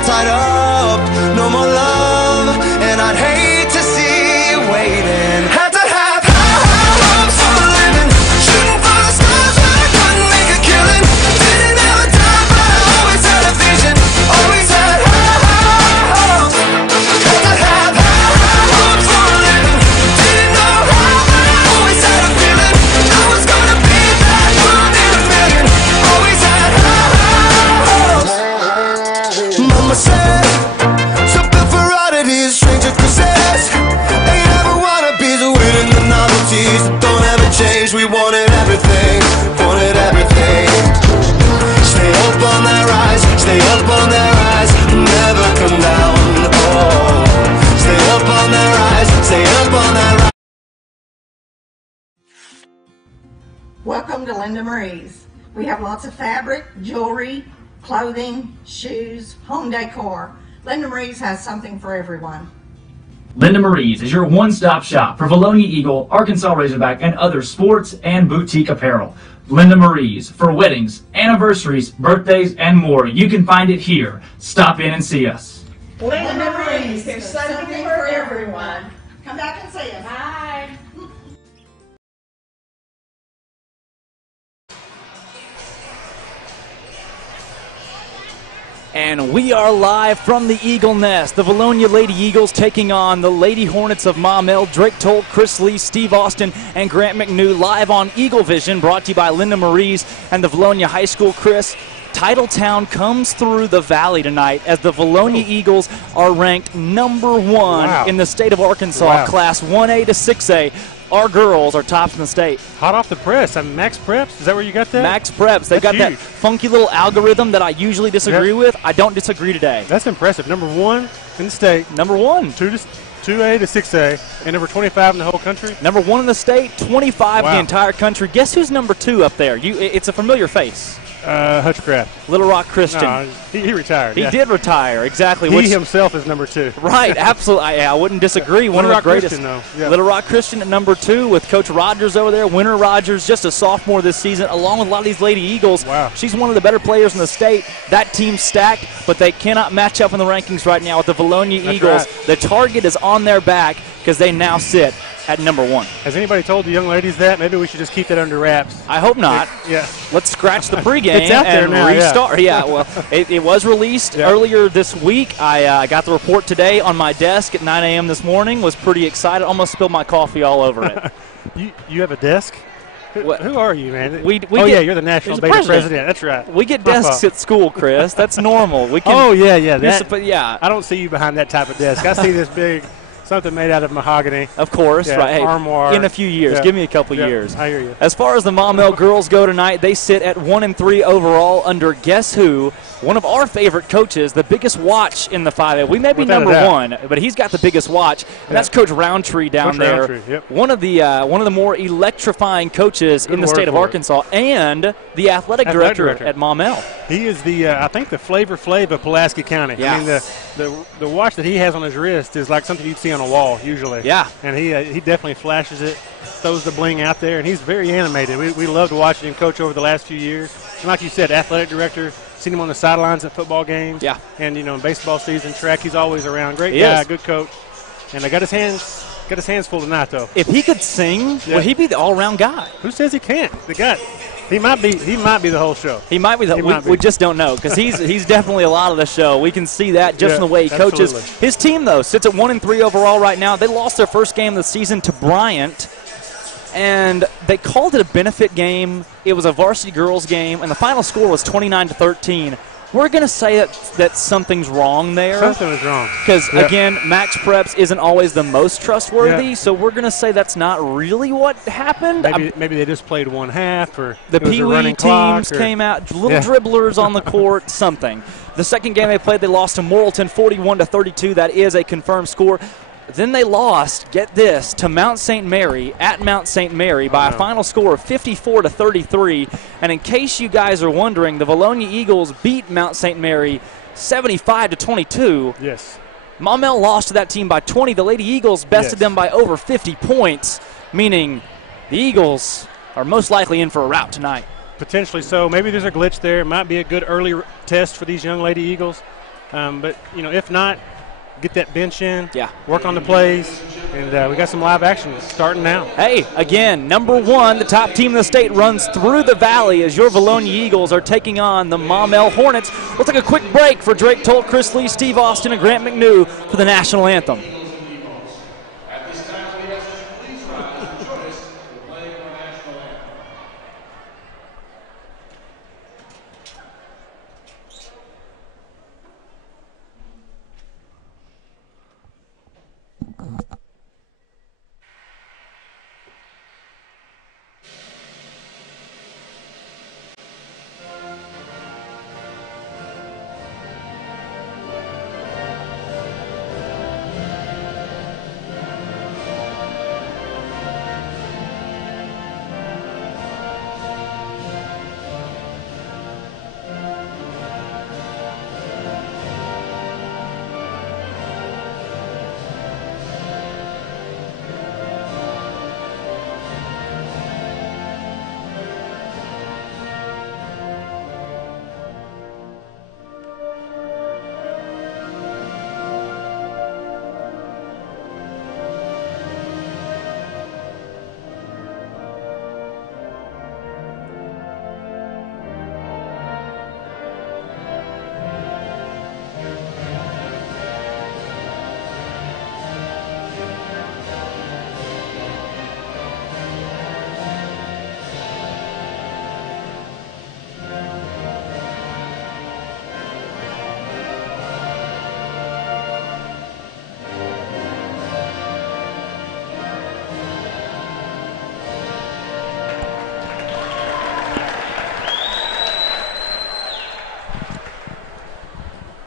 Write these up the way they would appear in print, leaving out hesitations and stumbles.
all tied up, no more love, and I'd hate to see you waiting. Had to have high hopes for a living, shooting for the stars but I couldn't make a killing. Didn't ever die but I always had a vision, always had high hopes. Had to have high hopes for a living, didn't know how but I always had a feeling I was gonna be that one in a million. Always had high hopes. Mama said, something for oddities, stranger Christmas. Ain't ever wannabes, waiting the novelties that don't ever change. We wanted everything, wanted everything. Stay up on that rise, stay up on that rise, never come down. Oh, stay up on that rise, stay up on that rise. Welcome to Linda Marie's. We have lots of fabric, jewelry, clothing, shoes, home decor. Linda Marie's has something for everyone. Linda Marie's is your one-stop shop for Vilonia Eagle, Arkansas Razorback, and other sports and boutique apparel. Linda Marie's for weddings, anniversaries, birthdays, and more. You can find it here. Stop in and see us. Linda Marie's, there's something for everyone. Come back and see us. Bye. And we are live from the Eagle Nest. The Vilonia Lady Eagles taking on the Lady Hornets of Maumelle. Drake Tolt, Chris Lee, Steve Austin, and Grant McNew live on Eagle Vision, brought to you by Linda Marie's and the Vilonia High School. Chris, Titletown comes through the valley tonight as the Vilonia Eagles are ranked #1 in the state of Arkansas, Class 1A to 6A. Our girls are tops in the state. Hot off the press. I mean, Max Preps, is that where you got that? Max Preps. They've got that funky little algorithm that I usually disagree with. I don't disagree today. That's impressive. #1 in the state. #1. 2A to 6A, and number 25 in the whole country. #1 in the state, 25 in the entire country. Guess who's #2 up there? It's a familiar face. Hutchcraft. Little Rock Christian. No, he retired. He did retire, exactly. He himself is #2. Right, absolutely. I wouldn't disagree. One of the greatest. Little Rock Christian at #2 with Coach Rogers over there. Winter Rogers, just a sophomore this season, along with a lot of these Lady Eagles. Wow. She's one of the better players in the state. That team's stacked, but they cannot match up in the rankings right now with the Vilonia Eagles. Right. The target is on their back because they now sit at #1. Has anybody told the young ladies that? Maybe we should just keep that under wraps. I hope not. Yeah. Let's scratch the pregame It's out there and now, restart. Yeah, well, it was released earlier this week. I got the report today on my desk at 9 a.m. this morning. Was pretty excited. Almost spilled my coffee all over it. You have a desk? Who are you, man? Yeah, you're the National Beta President. That's right. We get desks at school, Chris. That's normal. We can. Yeah. I don't see you behind that type of desk. I see this big. Something made out of mahogany. Of course, right. Hey, armoire. in a few years. Give me a couple years. I hear you. As far as the Maumelle girls go tonight, they sit at 1-3 overall under guess who? One of our favorite coaches, the biggest watch in the 5A. We may be #1, but he's got the biggest watch, and that's Coach Roundtree down there. Roundtree, one of the more electrifying coaches in the state of Arkansas, and the athletic director at Maumelle. He is I think the Flavor Flav of Pulaski County. Yeah. I mean, the watch that he has on his wrist is like something you'd see on a wall usually. Yeah. And he definitely flashes it, throws the bling out there, and he's very animated. We loved watching him coach over the last few years. And like you said, athletic director. Seen him on the sidelines at football games. Yeah. And in baseball season, track, he's always around. Great guy, good coach. And I got his hands full tonight though. If he could sing, would he be the all-around guy? Who says he can't? The guy. He might be the whole show. He might be we just don't know because he's definitely a lot of the show. We can see that just in the way he coaches. His team though sits at 1-3 overall right now. They lost their first game of the season to Bryant. And they called it a benefit game. It was a varsity girls game, and the final score was 29-13. We're going to say that something's wrong there. Something was wrong. Because, again, Max Preps isn't always the most trustworthy, so we're going to say that's not really what happened. Maybe they just played one half, or the Pee-wee teams came out, little dribblers on the court, something. The second game they played, they lost to Morrilton 41-32. That is a confirmed score. Then they lost, get this, to Mount St. Mary at Mount St. Mary by a final score of 54-33. And in case you guys are wondering, the Vilonia Eagles beat Mount St. Mary 75-22. Yes. Maumelle lost to that team by 20. The Lady Eagles bested them by over 50 points, meaning the Eagles are most likely in for a rout tonight. Potentially so. Maybe there's a glitch there. It might be a good early test for these young Lady Eagles. But, if not, get that bench in, Yeah. work on the plays, and we got some live action starting now. Hey, again, number 1, the top team in the state runs through the valley as your Vilonia Eagles are taking on the Maumelle Hornets. We'll take a quick break for Drake Tolt, Chris Lee, Steve Austin, and Grant McNew for the national anthem.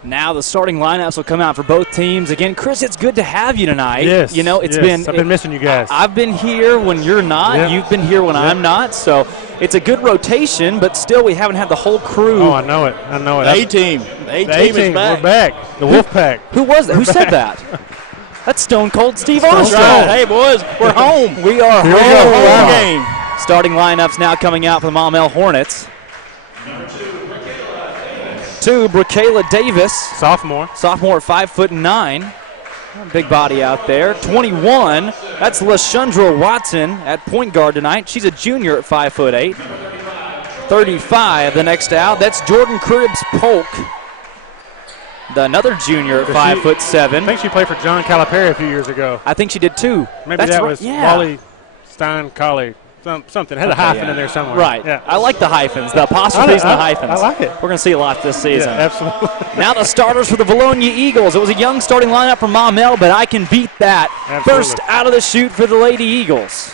Now the starting lineups will come out for both teams. Again, Chris, it's good to have you tonight. Yes. I've been missing you guys. I've been here when you're not. Yeah. You've been here when I'm not. So it's a good rotation, but still we haven't had the whole crew. Oh, I know it. The A-team. The A-team is back. We're back. The Wolf Pack. Who was that? Who said that? That's Stone Cold Steve Austin. Right. Hey, boys, we're home. We are Here we home. go. Home Wow. game. Starting lineups now coming out for the Maumelle Hornets. 2, Bracayla Davis. Sophomore. Sophomore at 5'9". Big body out there. 21, that's LaShundra Watson at point guard tonight. She's a junior at 5'8". 35, the next out. That's Jordan Cribbs Polk. Another junior at 5'7". I think she played for John Calipari a few years ago. I think she did too. Maybe That's that right. was Yeah. Wally Stein Colley. Something. Had a hyphen in there somewhere. Right. Yeah. I like the hyphens, the apostrophes and the hyphens. I like it. We're going to see a lot this season. Yeah, absolutely. Now the starters for the Vilonia Eagles. It was a young starting lineup from Maumelle, but I can beat that. Absolutely. First out of the chute for the Lady Eagles.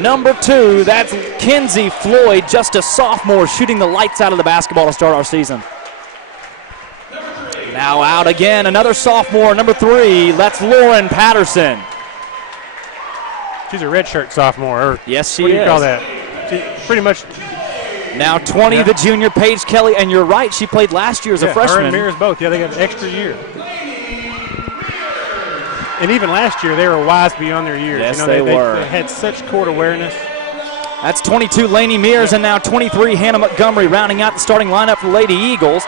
Number 2, that's Kinsey Floyd, just a sophomore, shooting the lights out of the basketball to start our season. Now out again, another sophomore, number 3, that's Lauren Patterson. She's a redshirt sophomore. Or Yes, she what do you is. call that? She pretty much. Now 20, the junior Paige Kelly, and you're right, she played last year as a Her freshman. and Mears both. Yeah, they got an extra year. And even last year, they were wise beyond their years. Yes, you know, they were. They had such court awareness. That's 22, Lainey Mears, and now 23, Hannah Montgomery, rounding out the starting lineup for Lady Eagles.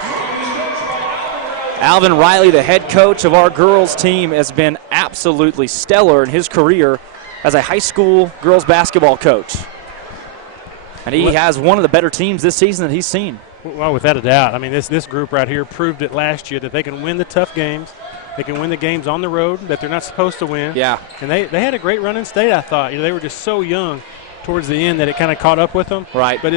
Alvin Riley, the head coach of our girls team, has been absolutely stellar in his career as a high school girls basketball coach. And he has one of the better teams this season that he's seen. Well, without a doubt. I mean, this group right here proved it last year that they can win the tough games. They can win the games on the road that they're not supposed to win. Yeah. And they had a great run in state, I thought. They were just so young towards the end that it kind of caught up with them. Right. But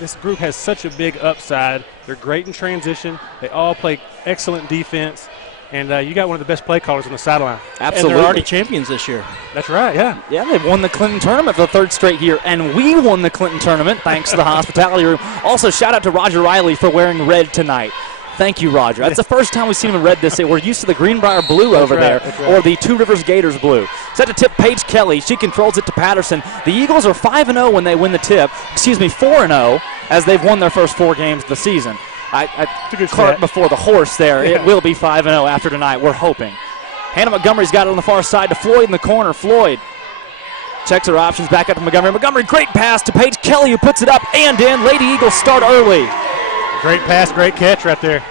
this group has such a big upside. They're great in transition. They all play excellent defense. And you got one of the best play callers on the sideline. Absolutely. And they're already champions this year. That's right, yeah. Yeah, they've won the Clinton tournament for the 3rd straight year, and we won the Clinton tournament thanks to the hospitality room. Also, shout out to Roger Riley for wearing red tonight. Thank you, Roger. That's the first time we've seen him in red this year. We're used to the Greenbrier blue over there, or the Two Rivers Gators blue. Set to tip Paige Kelly. She controls it to Patterson. The Eagles are 5-0 when they win the tip. 4-0 as they've won their first 4 games of the season. I cart before the horse there. Yeah. It will be 5-0 after tonight, we're hoping. Hannah Montgomery's got it on the far side to Floyd in the corner. Floyd checks her options back up to Montgomery. Montgomery, great pass to Paige Kelly, who puts it up and in. Lady Eagles start early. Great pass, great catch right there.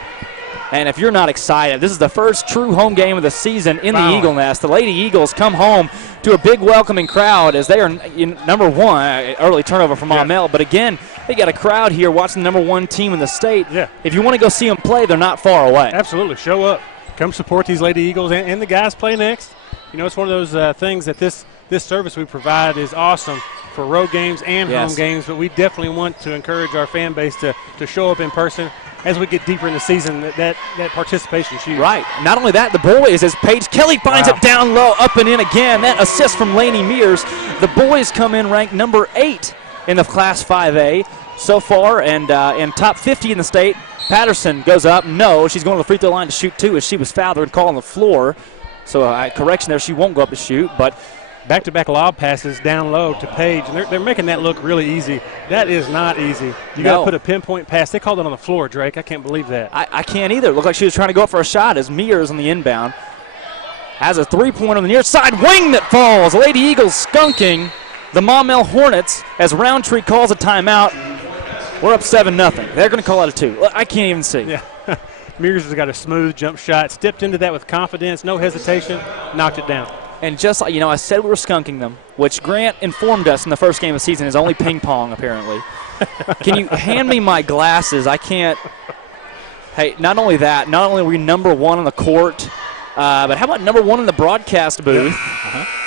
And if you're not excited, this is the first true home game of the season in the Eagle Nest. The Lady Eagles come home to a big welcoming crowd as they are number one, early turnover from Maumelle. But again, they got a crowd here watching the number one team in the state. Yeah. If you want to go see them play, they're not far away. Absolutely. Show up. Come support these Lady Eagles and the guys play next. You know, it's one of those things that this service we provide is awesome for road games and home games, but we definitely want to encourage our fan base to show up in person. As we get deeper in the season, that participation is huge. Right. Not only that, the boys, as Paige Kelly finds it down low, up and in again. That assist from Lainey Mears. The boys come in ranked number 8 in the Class 5A so far, and in top 50 in the state. Patterson goes up. No, she's going to the free throw line to shoot 2 as she was fouled and called on the floor. So correction there, she won't go up to shoot, but back-to-back lob passes down low to Paige, and they're making that look really easy. That is not easy. You got to put a pinpoint pass. They called it on the floor, Drake. I can't believe that. I can't either. It looked like she was trying to go up for a shot as Mears on the inbound has a three-pointer on the near side wing that falls. The Lady Eagles skunking the Maumelle Hornets as Roundtree calls a timeout. We're up 7-0. They're going to call out a 2. I can't even see. Yeah. Mears has got a smooth jump shot, stepped into that with confidence, no hesitation, knocked it down. And just like, I said we were skunking them, which Grant informed us in the first game of the season is only ping pong, apparently. Can you hand me my glasses? I can't. Hey, not only that, not only are we number 1 on the court, but how about number 1 in the broadcast booth?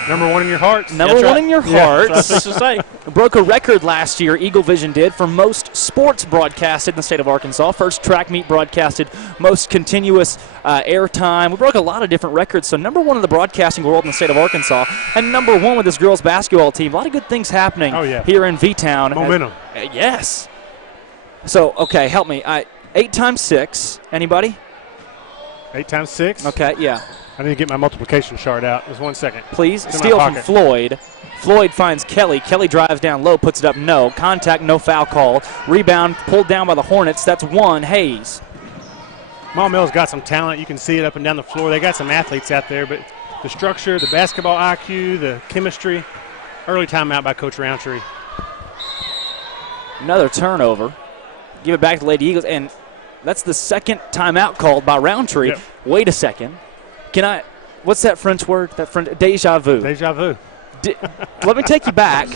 Number 1 in your hearts. Number 1 in your hearts. That's what I say. Broke a record last year, Eagle Vision did, for most sports broadcasted in the state of Arkansas. First track meet broadcasted, most continuous airtime. We broke a lot of different records. So number 1 in the broadcasting world in the state of Arkansas, and number 1 with this girls basketball team. A lot of good things happening here in V-Town. Momentum. Yes. So, okay, help me. 8 times 6. Anybody? 8 times 6? Okay, yeah. I need to get my multiplication chart out. Just 1 second. Please. Steal from Floyd. Floyd finds Kelly. Kelly drives down low, puts it up. No. Contact, no foul call. Rebound pulled down by the Hornets. That's 1. Hayes. Maumelle's got some talent. You can see it up and down the floor. They got some athletes out there, but the structure, the basketball IQ, the chemistry, early timeout by Coach Roundtree. Another turnover. Give it back to Lady Eagles, and that's the second timeout called by Roundtree. Yep. Wait a second. What's that French word? Deja vu. Deja vu. Let me take you back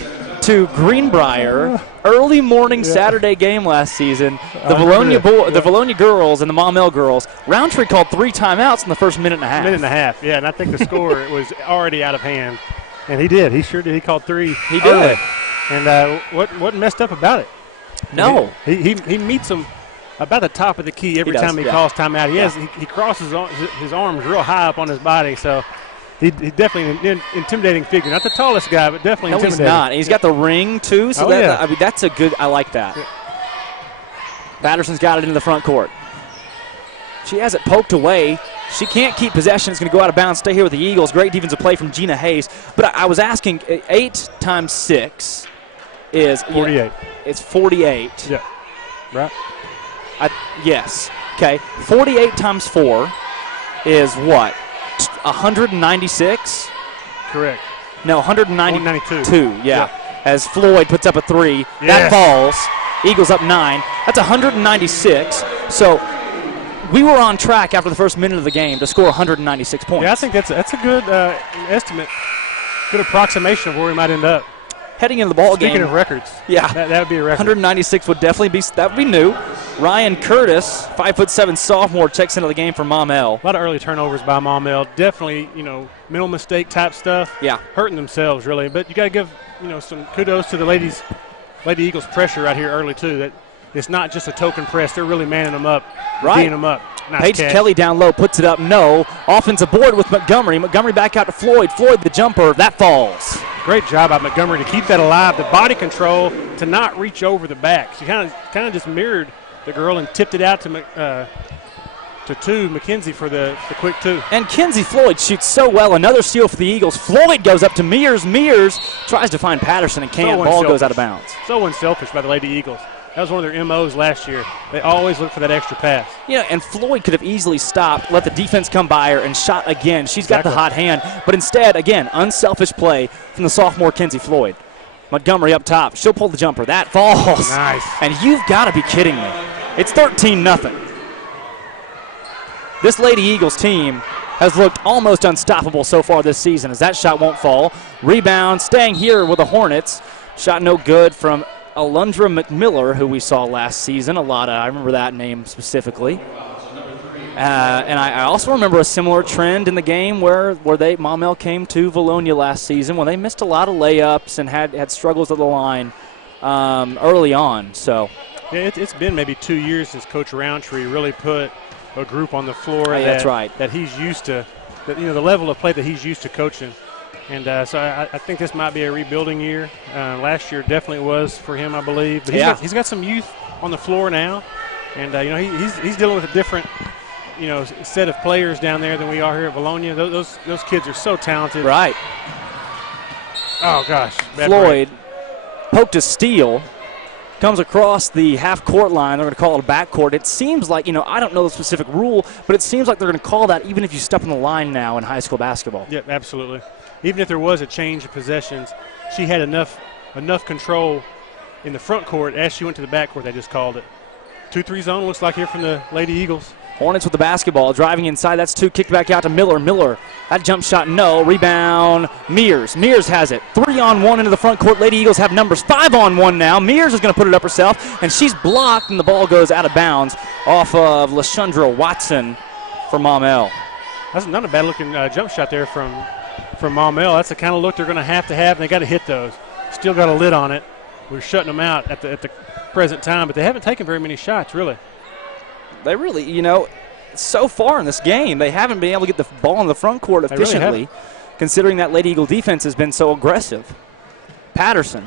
to Greenbrier, early morning Saturday game last season. The Vilonia girls and the Maumelle girls. Roundtree called 3 timeouts in the first minute and a half. Minute and a half, yeah, and I think the score was already out of hand. And he did. He sure did. He called 3. He did. And what messed up about it? No. He meets them about the top of the key every time he calls timeout. He crosses his arms real high up on his body, so he's definitely an intimidating figure. Not the tallest guy, but definitely intimidating. No, he's not. He's got the ring, too, so that's a good – I like that. Yeah. Patterson's got it into the front court. She has it poked away. She can't keep possession. It's going to go out of bounds, stay here with the Eagles. Great defensive play from Gina Hayes. But I was asking, 8 times 6 is – 48. It's 48. Yeah. Right. Yes. Okay. 48 times 4 is what? 196? Correct. No, 192. Yeah. As Floyd puts up a 3. Yes. That falls. Eagles up 9. That's 196. So we were on track after the first minute of the game to score 196 points. Yeah, I think that's a good estimate, good approximation of where we might end up. Heading into the ball game. Speaking of records, that would be a record. 196 would definitely be, that would be new. Ryan Curtis, 5'7" sophomore, checks into the game for Maumelle. A lot of early turnovers by Maumelle. Definitely, mental mistake type stuff. Yeah. Hurting themselves, really. But you got to give, some kudos to the Lady Eagles pressure right here early, too. That it's not just a token press. They're really manning them up, beating them up. Nice Paige catch. Kelly down low, puts it up, no. Offensive board with Montgomery. Montgomery back out to Floyd. Floyd the jumper, that falls. Great job by Montgomery to keep that alive. The body control to not reach over the back. She kind of just mirrored the girl and tipped it out to McKenzie for the quick 2. And Kenzie Floyd shoots so well. Another steal for the Eagles. Floyd goes up to Mears. Mears tries to find Patterson and can't. Ball goes out of bounds. So unselfish by the Lady Eagles. That was one of their MOs last year. They always look for that extra pass. Yeah, and Floyd could have easily stopped, let the defense come by her, and shot again. She's got the hot hand. But instead, again, unselfish play from the sophomore Kenzie Floyd. Montgomery up top. She'll pull the jumper. That falls. Nice. And you've got to be kidding me. It's 13-0. This Lady Eagles team has looked almost unstoppable so far this season as that shot won't fall. Rebound staying here with the Hornets. Shot no good from Alundra McMiller, who we saw last season. I remember that name specifically. And I also remember a similar trend in the game where Maumelle came to Vilonia last season when they missed a lot of layups and had struggles at the line early on. So yeah, it's been maybe 2 years since Coach Roundtree really put a group on the floor that's right. that he's used to, the level of play that he's used to coaching. And so I think this might be a rebuilding year. Last year definitely was for him, I believe. But he's got some youth on the floor now, and he's dealing with a different set of players down there than we are here at Vilonia. Those kids are so talented. Right. Oh gosh. Floyd poked a steal. Comes across the half-court line. They're going to call it a backcourt. It seems like, I don't know the specific rule, but it seems like they're going to call that even if you step on the line now in high school basketball. Yep, absolutely. Even if there was a change of possessions, she had enough control in the front court. As she went to the backcourt, they just called it. 2-3 zone looks like here from the Lady Eagles. Hornets with the basketball, driving inside. That's 2, kicked back out to Miller. Miller, that jump shot, no. Rebound, Mears. Mears has it. 3-on-1 into the front court. Lady Eagles have numbers. 5-on-1 now. Mears is going to put it up herself, and she's blocked, and the ball goes out of bounds off of LaShundra Watson for Maumelle. That's not a bad-looking jump shot there from Maumelle. That's the kind of look they're going to have, and they got to hit those. Still got a lid on it. We're shutting them out at the present time, but they haven't taken very many shots, really. They really, so far in this game, they haven't been able to get the ball in the front court efficiently, considering that Lady Eagle defense has been so aggressive. Patterson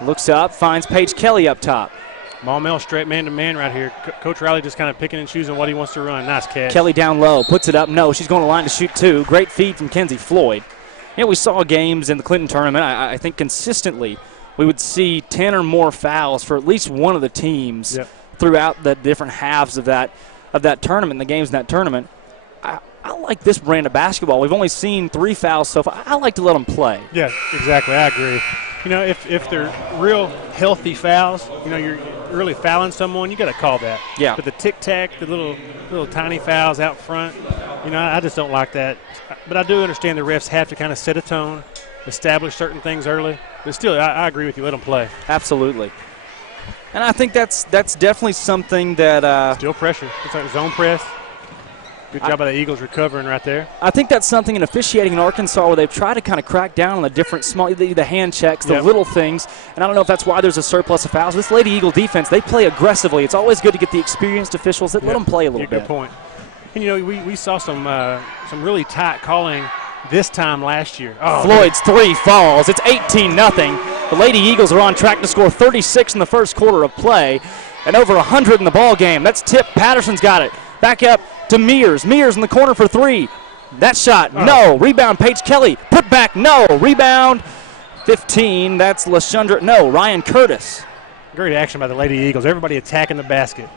looks up, finds Paige Kelly up top. Maumelle straight man-to-man right here. Coach Riley just kind of picking and choosing what he wants to run. Nice catch. Kelly down low, puts it up. No, she's going to line to shoot 2. Great feed from Kenzie Floyd. We saw games in the Clinton tournament. I think consistently we would see 10 or more fouls for at least one of the teams throughout the different halves of that tournament, the games in that tournament. I like this brand of basketball. We've only seen 3 fouls so far. I like to let them play. Yeah, exactly. I agree. If they're real healthy fouls, you're really fouling someone, you got to call that. Yeah. But the tic-tac, the little tiny fouls out front, I just don't like that. But I do understand the refs have to kind of set a tone, establish certain things early. But still, I agree with you. Let them play. Absolutely. And I think that's definitely something that still pressure. It's like zone press. Good job by the Eagles recovering right there. I think that's something in officiating in Arkansas where they've tried to kind of crack down on the different the hand checks, the little things. And I don't know if that's why there's a surplus of fouls. This Lady Eagle defense, they play aggressively. It's always good to get the experienced officials that let them play a little bit. Good point. And we saw some really tight calling this time last year. Oh, Floyd's 3 falls. It's 18-0. The Lady Eagles are on track to score 36 in the first quarter of play and over 100 in the ball game. That's tipped. Patterson's got it. Back up to Mears. Mears in the corner for 3. That shot, no. Rebound, Paige Kelly. Put back, no. Rebound, 15. That's LaShundra. No, Ryan Curtis. Great action by the Lady Eagles. Everybody attacking the basket.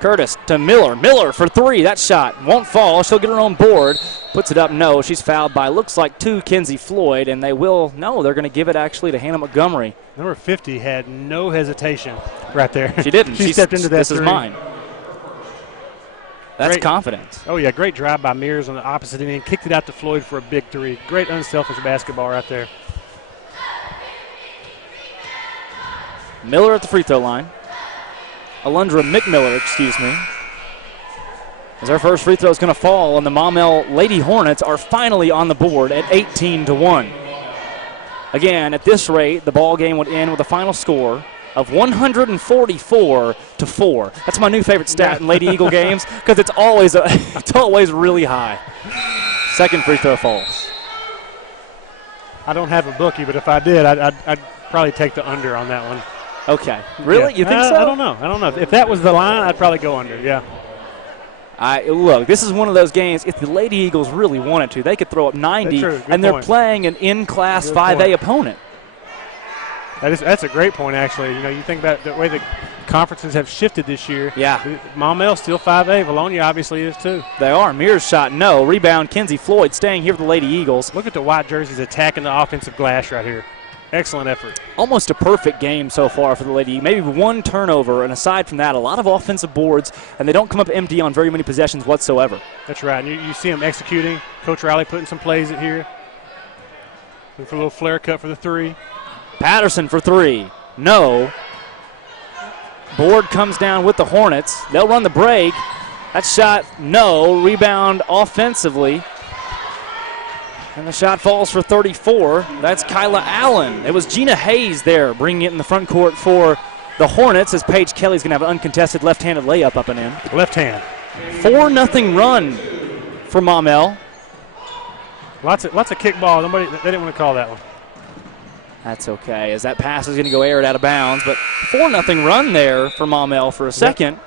Curtis to Miller. Miller for 3. That shot won't fall. She'll get her own board. Puts it up. No, she's fouled by, looks like 2, Kenzie Floyd, and they're going to give it actually to Hannah Montgomery. Number 50 had no hesitation right there. She didn't. She stepped into that. This is mine. That's confidence. Oh, yeah, great drive by Mears on the opposite end. Kicked it out to Floyd for a big 3. Great unselfish basketball right there. Miller at the free throw line. Alundra McMiller, excuse me. As our first free throw is going to fall, and the Maumelle Lady Hornets are finally on the board at 18-1. Again, at this rate, the ball game would end with a final score of 144-4. That's my new favorite stat in Lady Eagle games because it's always really high. Second free throw falls. I don't have a bookie, but if I did, I'd probably take the under on that one. Okay. Really? Yeah. You think so? I don't know. If that was the line, I'd probably go under, yeah. Look, this is one of those games, if the Lady Eagles really wanted to, they could throw up 90, and they're playing an in-class 5A opponent. That's a great point, actually. You think about the way the conferences have shifted this year. Yeah. Maumelle still 5A. Vilonia obviously is too. They are. Mears shot, no. Rebound, Kenzie Floyd staying here with the Lady Eagles. Look at the white jerseys attacking the offensive glass right here. Excellent effort. Almost a perfect game so far for the Lady Eagles. Maybe one turnover, and aside from that, a lot of offensive boards, and they don't come up empty on very many possessions whatsoever. That's right. And you see them executing. Coach Riley putting some plays in here. Looking for a little flare cut for the 3. Patterson for 3. No. Board comes down with the Hornets. They'll run the break. That shot, no. Rebound offensively. And the shot falls for 34. That's Kyla Allen. It was Gina Hayes there bringing it in the front court for the Hornets as Paige Kelly's going to have an uncontested left-handed layup up and in. Left hand. 4-0 run for Maumelle. Lots of kick ball. They didn't want to call that one. That's okay, as that pass is going to go aired out of bounds. But 4-0 run there for Maumelle for a second.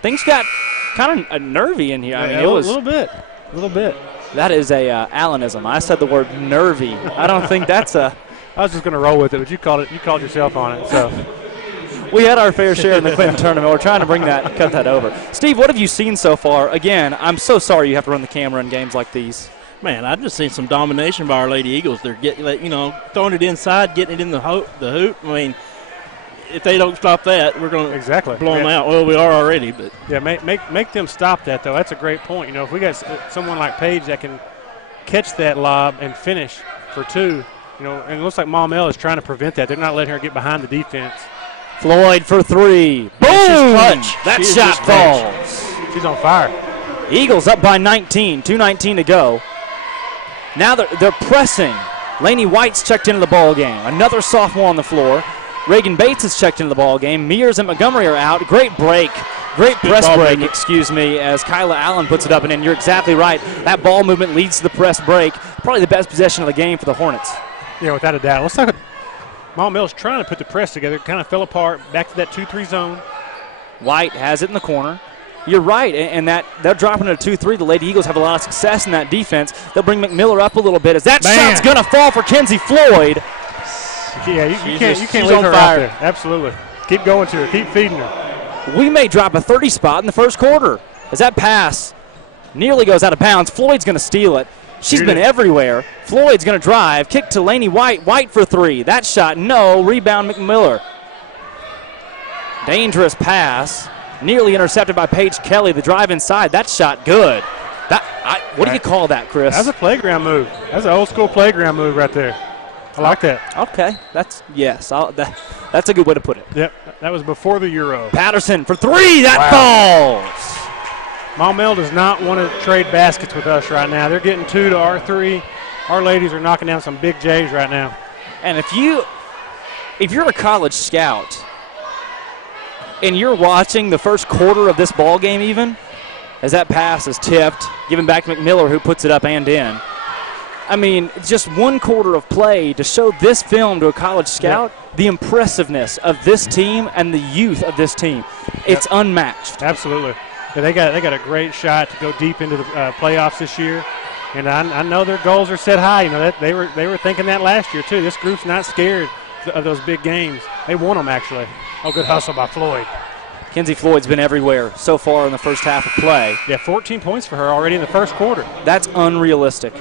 Things got kind of nervy in here. I mean, it was a little bit. That is a Allenism. I said the word nervy. I don't think that's a. I was just going to roll with it, but you called yourself on it. So we had our fair share in the Clinton tournament. We're trying to cut that over. Steve, what have you seen so far? Again, I'm so sorry you have to run the camera in games like these. Man, I've just seen some domination by our Lady Eagles. They're throwing it inside, getting it in the hoop. I mean, if they don't stop that, we're going to blow them out. Well, we are already, but yeah, make them stop that though. That's a great point. If we got someone like Paige that can catch that lob and finish for 2, and it looks like Maumelle is trying to prevent that. They're not letting her get behind the defense. Floyd for 3. Boom! That shot falls. She's on fire. Eagles up by 19. 2:19 to go. Now they're pressing. Lainey White's checked into the ball game. Another sophomore on the floor. Reagan Bates has checked into the ball game. Mears and Montgomery are out. Great break. Great press break, as Kyla Allen puts it up and in. You're exactly right. That ball movement leads to the press break. Probably the best possession of the game for the Hornets. Yeah, without a doubt. Let's talk about Maumelle's trying to put the press together. Kind of fell apart. Back to that 2-3 zone. White has it in the corner. You're right, and that they're dropping it to 2-3. The Lady Eagles have a lot of success in that defense. They'll bring McMiller up a little bit as that shot's going to fall for Kenzie Floyd. Yeah, you can't leave her out there. Absolutely. Keep going to her. Keep feeding her. We may drop a 30 spot in the first quarter as that pass nearly goes out of bounds. Floyd's going to steal it. She's been everywhere. Floyd's going to drive. Kick to Lainey White. White for 3. That shot, no. Rebound McMiller. Dangerous pass. Nearly intercepted by Paige Kelly. The drive inside. That shot good. What do you call that, Chris? That's a playground move. That's an old-school playground move right there. I like that. Okay. That's a good way to put it. Yep. That was before the Euro. Patterson for 3. That falls. Maumelle does not want to trade baskets with us right now. They're getting 2 to our 3. Our ladies are knocking down some big J's right now. And if you're a college scout and you're watching the first quarter of this ball game even, as that pass is tipped, given back to McMiller, who puts it up and in. I mean, just one quarter of play to show this film to a college scout, the impressiveness of this team and the youth of this team. It's unmatched. Absolutely. Yeah, they got a great shot to go deep into the playoffs this year. And I know their goals are set high. That they were thinking that last year too. This group's not scared of those big games. They won them actually. Oh, good hustle by Floyd. Kenzie Floyd's been everywhere so far in the first half of play. Yeah, 14 points for her already in the first quarter. That's unrealistic.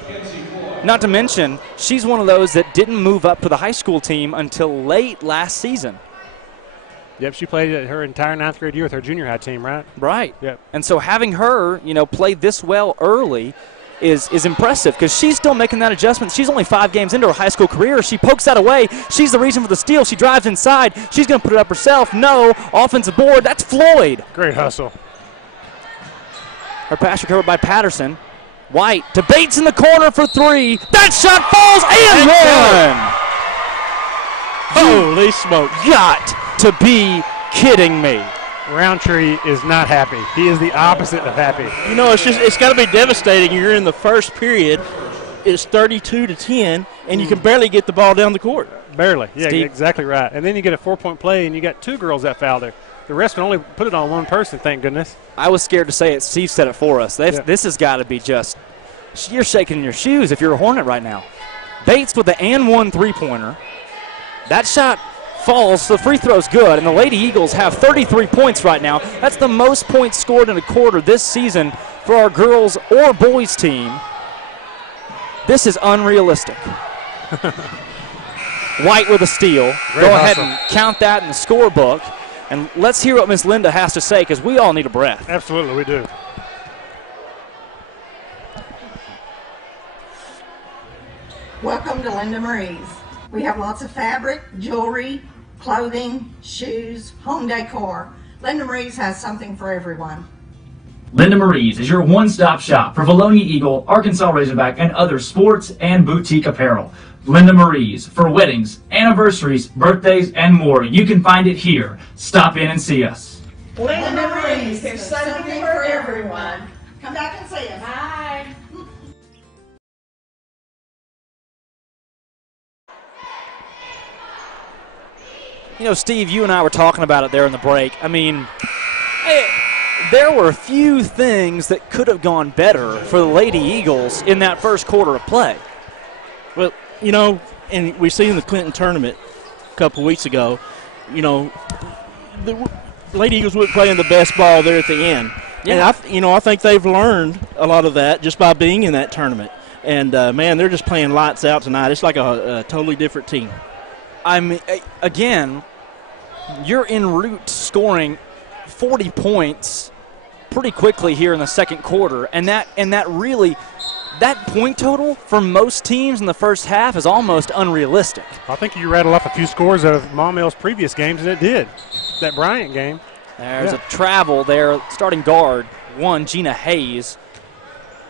Not to mention, she's one of those that didn't move up to the high school team until late last season. Yep, she played her entire 9th grade year with her junior high team, right? Right. Yep. And so having her, play this well early is impressive because she's still making that adjustment. She's only 5 games into her high school career. She pokes that away. She's the reason for the steal. She drives inside. She's going to put it up herself. No. Offensive board. That's Floyd. Great hustle. Her pass recovered by Patterson. White to Bates in the corner for 3. That shot falls and one. Holy smoke. Got to be kidding me. Roundtree is not happy. He is the opposite of happy. It's got to be devastating. You're in the first period. It's 32-10, and you can barely get the ball down the court. Barely. Yeah, Steve. Exactly right. And then you get a 4-point play, and you got 2 girls that fouled her. The rest can only put it on one person, thank goodness. I was scared to say it. Steve said it for us. This has got to be just – you're shaking in your shoes if you're a Hornet right now. Bates with the and one three-pointer. That shot falls, so the free throw's good, and the Lady Eagles have 33 points right now. That's the most points scored in a quarter this season for our girls or boys team. This is unrealistic. White with a steal. Great Go ahead hustle. and count that in the scorebook. And let's hear what Miss Linda has to say, because we all need a breath. Absolutely, we do. Welcome to Linda Marie's. We have lots of fabric, jewelry, clothing, shoes, home decor. Linda Marie's has something for everyone. Linda Marie's is your one-stop shop for Vilonia Eagle, Arkansas Razorback, and other sports and boutique apparel. Linda Marie's for weddings, anniversaries, birthdays, and more. You can find it here. Stop in and see us. Linda Marie's, there's something for everyone. Come back and see us. Bye. You know, Steve, you and I were talking about it there in the break. I mean, there were a few things that could have gone better for the Lady Eagles in that first quarter of play. Well, you know, and we seen in the Clinton tournament a couple weeks ago, you know, the Lady Eagles weren't playing the best ball there at the end. Yeah. And I think they've learned a lot of that just by being in that tournament. And, man, they're just playing lights out tonight. It's like a totally different team. I mean, again, you're en route scoring 40 points pretty quickly here in the second quarter, and that point total for most teams in the first half is almost unrealistic. I think you rattled off a few scores of Maumelle's previous games, and it did. That Bryant game. There's a travel there, starting guard, Gina Hayes.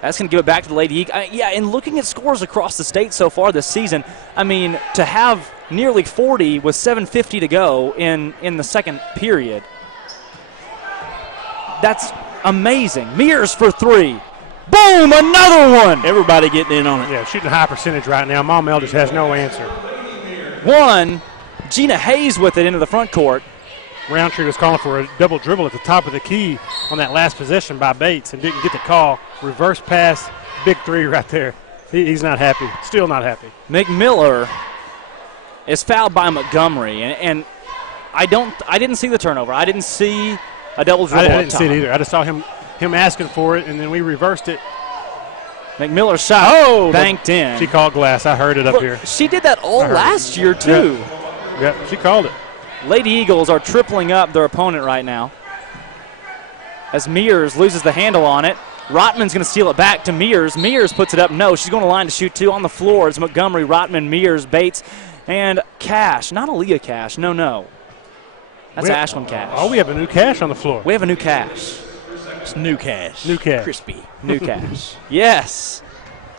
That's going to give it back to the Lady Eagles. And looking at scores across the state so far this season, I mean, to have nearly 40 with 7:50 to go in the second period, that's amazing. Mears for three. Boom, another one. Everybody getting in on it. Yeah, shooting a high percentage right now. Maumelle just has no answer. One, Gina Hayes with it into the front court. Roundtree was calling for a double dribble at the top of the key on that last possession by Bates and didn't get the call. Reverse pass, big three right there. He's not happy, still not happy. McMiller is fouled by Montgomery, and I didn't see the turnover. I didn't see a double dribble. I didn't see it either. I just saw him asking for it, and then we reversed it. McMiller's shot banked in. She called glass. I heard it up here. She did that all last year, too. Yeah, she called it. Lady Eagles are tripling up their opponent right now as Mears loses the handle on it. Rotman's going to steal it back to Mears. Mears puts it up. No, she's going to line to shoot two on the floor. It's Montgomery, Rotman, Mears, Bates, and Cash. Not Aaliyah Cash. No. That's Ashlyn Cash. Oh, we have a new Cash on the floor. We have a new Cash. It's new Cash. New Cash. Crispy. New Cash. Yes.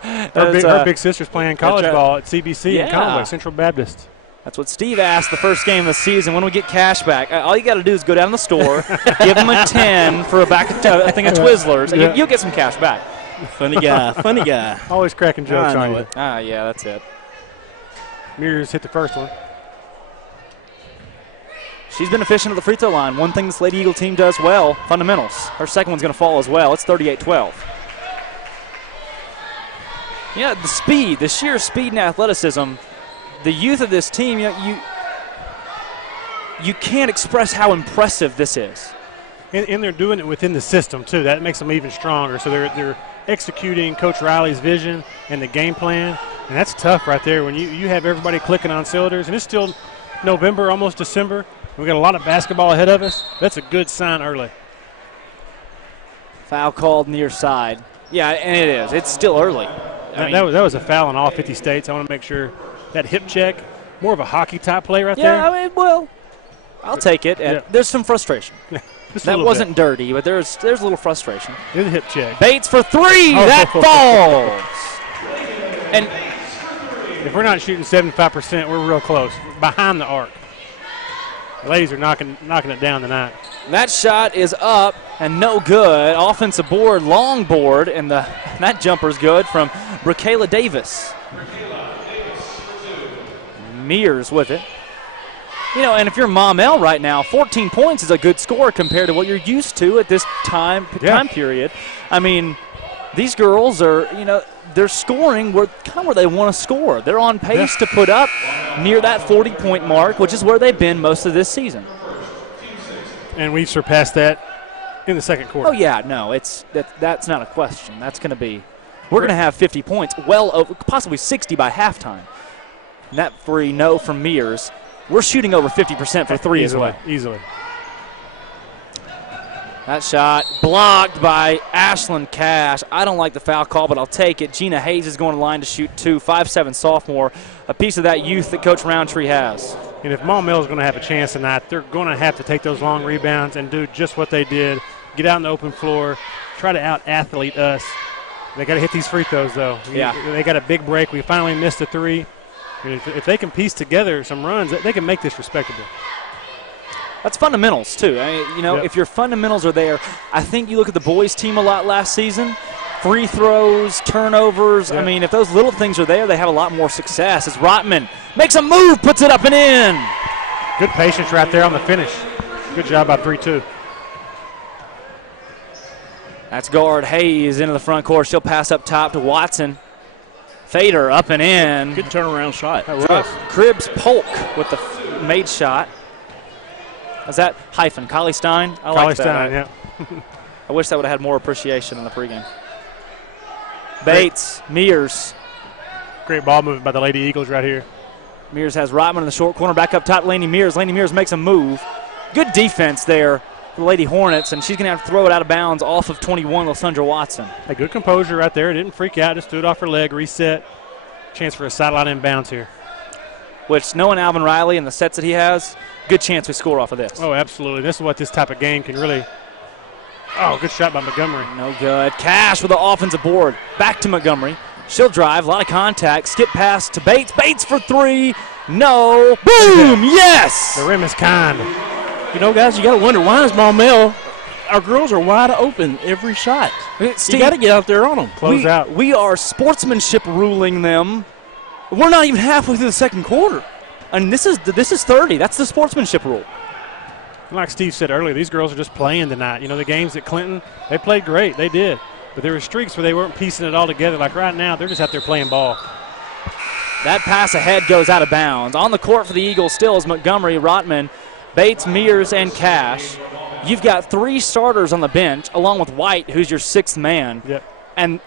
Her big sister's playing college ball at CBC in Conway, Central Baptist. That's what Steve asked the first game of the season. When we get cash back, all you got to do is go down to the store, give him a 10 for a thing of Twizzlers, and you'll get some cash back. Funny guy. Always cracking jokes on you. Yeah, that's it. Mears hit the first one. She's been efficient at the free throw line. One thing this Lady Eagle team does well, fundamentals. Her second one's going to fall as well. It's 38-12. Yeah, the speed, the sheer speed and athleticism. The youth of this team, you can't express how impressive this is. And they're doing it within the system, too. That makes them even stronger. So they're executing Coach Riley's vision and the game plan. And that's tough right there when you have everybody clicking on cylinders. And it's still November, almost December. We've got a lot of basketball ahead of us. That's a good sign early. Foul called near side. Yeah, and it is. It's still early. That was a foul in all 50 states. I want to make sure. That hip check, more of a hockey-type play right there. Yeah, I mean, well, I'll take it. There's some frustration. That wasn't dirty, but there's a little frustration. There's a hip check. Bates for three. That falls. And if we're not shooting 75%, we're real close. Behind the arc. The ladies are knocking it down tonight. That shot is up and no good. Offensive board, long board, and that jumper's good from Bracayla Davis. Mears with it. And if you're Maumelle right now, 14 points is a good score compared to what you're used to at this time period. I mean, these girls are, they're scoring where they want to score. They're on pace to put up near that 40-point mark, which is where they've been most of this season. And we've surpassed that in the second quarter. Oh, yeah, no, that's not a question. That's going to be – we're going to have 50 points, well over, possibly 60 by halftime. Net free, no from Mears. We're shooting over 50% for three as well. Easily. That shot blocked by Ashlyn Cash. I don't like the foul call, but I'll take it. Gina Hayes is going to line to shoot 2, 5'7" sophomore, a piece of that youth that Coach Roundtree has. And if Maumelle is going to have a chance tonight, they're going to have to take those long rebounds and do just what they did. Get out on the open floor, try to out-athlete us. They got to hit these free throws, though. Yeah. They got a big break. We finally missed a 3. And if they can piece together some runs, they can make this respectable. That's fundamentals, too. If your fundamentals are there, I think you look at the boys' team a lot last season. Free throws, turnovers. Yep. I mean, if those little things are there, they have a lot more success. As Rotman makes a move, puts it up and in. Good patience right there on the finish. Good job by 3-2. That's guard Hayes into the front court. She'll pass up top to Watson. Fader up and in. Good turnaround shot. That was. Cribbs Polk with the made shot. Is that hyphen? Kylie Stein? I like that. Stein, yeah. I wish that would have had more appreciation in the pregame. Bates, Mears. Great ball movement by the Lady Eagles right here. Mears has Rotman in the short corner. Back up top, Laney Mears. Laney Mears makes a move. Good defense there for the Lady Hornets, and she's going to have to throw it out of bounds off of 21, Lysandra Watson. A good composure right there. Didn't freak out. Just threw it off her leg, reset. Chance for a sideline inbounds here. Which, knowing Alvin Riley and the sets that he has, good chance we score off of this. Oh, absolutely. This is what this type of game can really – oh, good shot by Montgomery. No good. Cash with the offensive board. Back to Montgomery. She'll drive. A lot of contact. Skip pass to Bates. Bates for 3. No. Boom. Yes. The rim is kind. You know, guys, you got to wonder, why is Maumelle – our girls are wide open every shot. Steve, you got to get out there on them. Close out. We are sportsmanship ruling them. We're not even halfway through the second quarter. And this is 30. That's the sportsmanship rule. Like Steve said earlier, these girls are just playing tonight. You know, the games at Clinton, they played great. They did. But there were streaks where they weren't piecing it all together. Like right now, they're just out there playing ball. That pass ahead goes out of bounds. On the court for the Eagles still is Montgomery, Rotman, Bates, Mears, and Cash. You've got 3 starters on the bench, along with White, who's your 6th man. Yep. And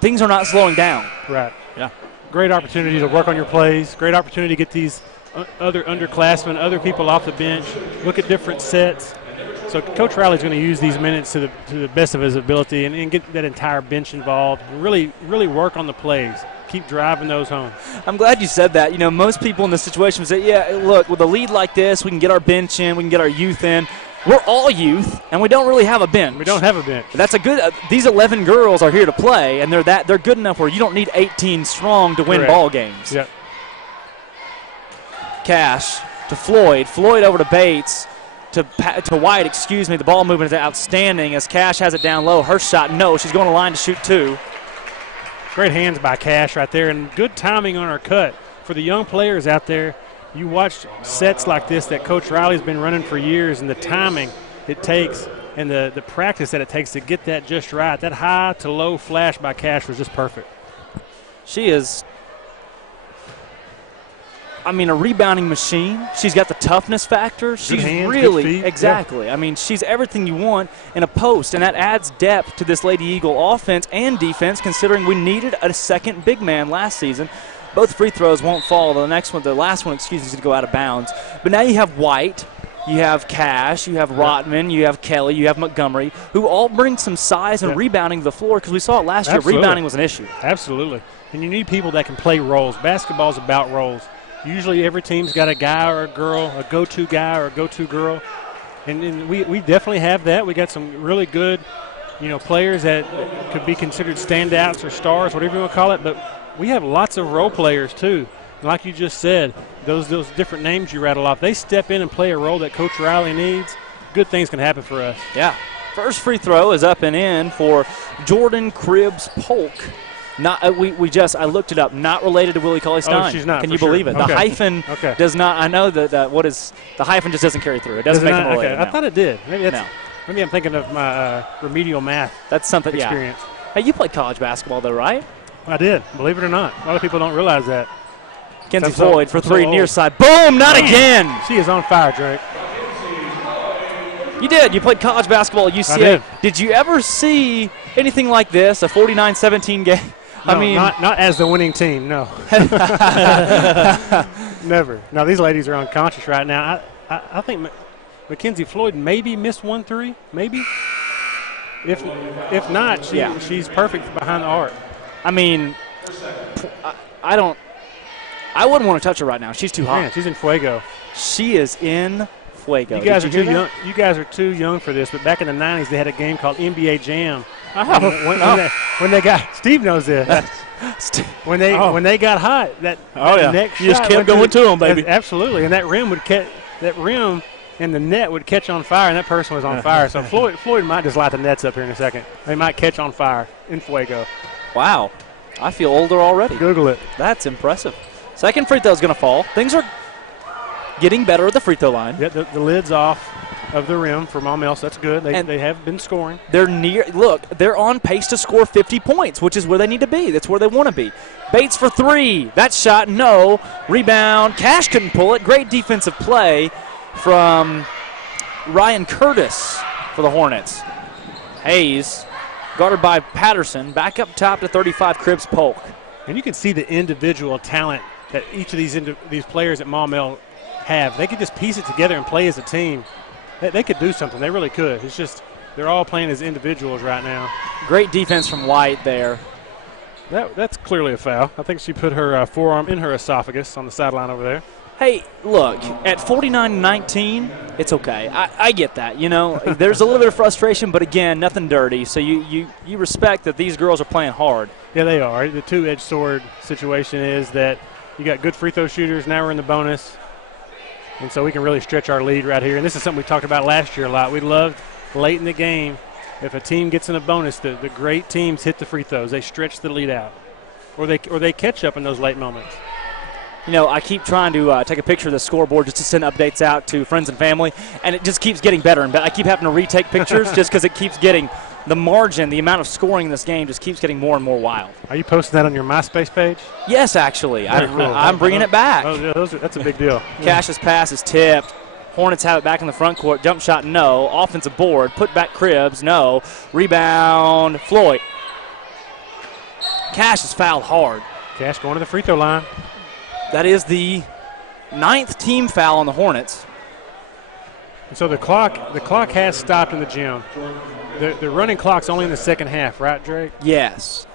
things are not slowing down. Right. Yeah. Great opportunity to work on your plays. Great opportunity to get these other underclassmen, other people off the bench, look at different sets. So Coach Riley's going to use these minutes to the best of his ability and get that entire bench involved. Really, really work on the plays. Keep driving those home. I'm glad you said that. You know, most people in this situation say, yeah, look, with a lead like this, we can get our bench in, we can get our youth in. We're all youth, and we don't really have a bench. We don't have a bench. That's a good. These 11 girls are here to play, and they're good enough where you don't need 18 strong to win Correct. ball games. Yep. Cash to Floyd. Floyd over to Bates. To White, excuse me. The ball movement is outstanding as Cash has it down low. Her shot, no. She's going to line to shoot 2. Great hands by Cash right there, and good timing on her cut. For the young players out there, you watch sets like this that Coach Riley's been running for years, and the timing it takes and the practice that it takes to get that just right. That high to low flash by Cash was just perfect. She is, a rebounding machine. She's got the toughness factor. She's hands, really, good feet. exactly. Yeah. She's everything you want in a post, and that adds depth to this Lady Eagle offense and defense, considering we needed a second big man last season. Both free throws won't fall. The last one, is going to go out of bounds. But now you have White, you have Cash, you have Rotman, you have Kelly, you have Montgomery, who all bring some size and rebounding to the floor, because we saw it last year. Rebounding was an issue. Absolutely. And you need people that can play roles. Basketball's about roles. Usually every team's got a guy or a girl, a go-to guy or a go-to girl. And we definitely have that. We got some really good, players that could be considered standouts or stars, whatever you want to call it. But we have lots of role players too. And like you just said, those different names you rattle off, they step in and play a role that Coach Riley needs. Good things can happen for us. Yeah. First free throw is up and in for Jordan Cribbs Polk. Not I looked it up. Not related to Willie Cauley-Stein. Oh, she's not. Can you believe it? Okay. The hyphen does not. I know that the hyphen just doesn't carry through. It doesn't make them related. Okay. I thought it did. Maybe I'm thinking of my remedial math. That's something. Experience. Yeah. Hey, you played college basketball though, right? I did. Believe it or not, a lot of people don't realize that. Kenzie Floyd for 3 near side. Boom! Not again. She is on fire, Drake. You did. You played college basketball at UCA. I did. Did you ever see anything like this? A 49-17 game. No, I mean, not as the winning team, no. Never. Now, these ladies are unconscious right now. I think Mackenzie Floyd maybe missed 1-3, maybe. If not, she's perfect behind the arc. I mean, I wouldn't want to touch her right now. She's too hot. Man, she's in fuego. She is in fuego. You guys are too young. You guys are too young for this. But back in the '90s, they had a game called NBA Jam. When they got Steve knows this. When they got hot, that next you just kept going to them, baby. Absolutely, and that rim and the net would catch on fire, and that person was on fire. So Floyd might just light the nets up here in a second. They might catch on fire in fuego. Wow, I feel older already. Google it. That's impressive. Second free throw is going to fall. Things are getting better at the free throw line. Yeah, the lid's off of the rim for Maumelle, so that's good. They have been scoring. They're on pace to score 50 points, which is where they need to be. That's where they want to be. Bates for three. That shot, no. Rebound. Cash couldn't pull it. Great defensive play from Ryan Curtis for the Hornets. Hayes, guarded by Patterson, back up top to 35, Cribbs Polk. And you can see the individual talent that each of these players at Maumelle have. They could just piece it together and play as a team. They could do something. They really could. It's just they're all playing as individuals right now. Great defense from White there. That's clearly a foul. I think she put her forearm in her esophagus on the sideline over there. Hey, look, at 49-19, it's okay. I get that. You know, there's a little bit of frustration, but, again, nothing dirty. So you respect that these girls are playing hard. Yeah, they are. The two-edged sword situation is that you got good free throw shooters. Now we're in the bonus. And so we can really stretch our lead right here. And this is something we talked about last year a lot. We loved late in the game, if a team gets in a bonus, the great teams hit the free throws. They stretch the lead out. Or they catch up in those late moments. You know, I keep trying to take a picture of the scoreboard just to send updates out to friends and family, and it just keeps getting better and better. I keep having to retake pictures just because it keeps getting the margin, the amount of scoring in this game just keeps getting more and more wild. Are you posting that on your MySpace page? Yes, actually. I'm bringing it back. Oh, yeah, that's a big deal. Cash's pass is tipped. Hornets have it back in the front court. Jump shot, no. Offensive board. Put back Cribbs, no. Rebound, Floyd. Cash is fouled hard. Cash going to the free throw line. That is the 9th team foul on the Hornets. And so the clock has stopped in the gym. The running clock's only in the second half, right, Drake? Yes.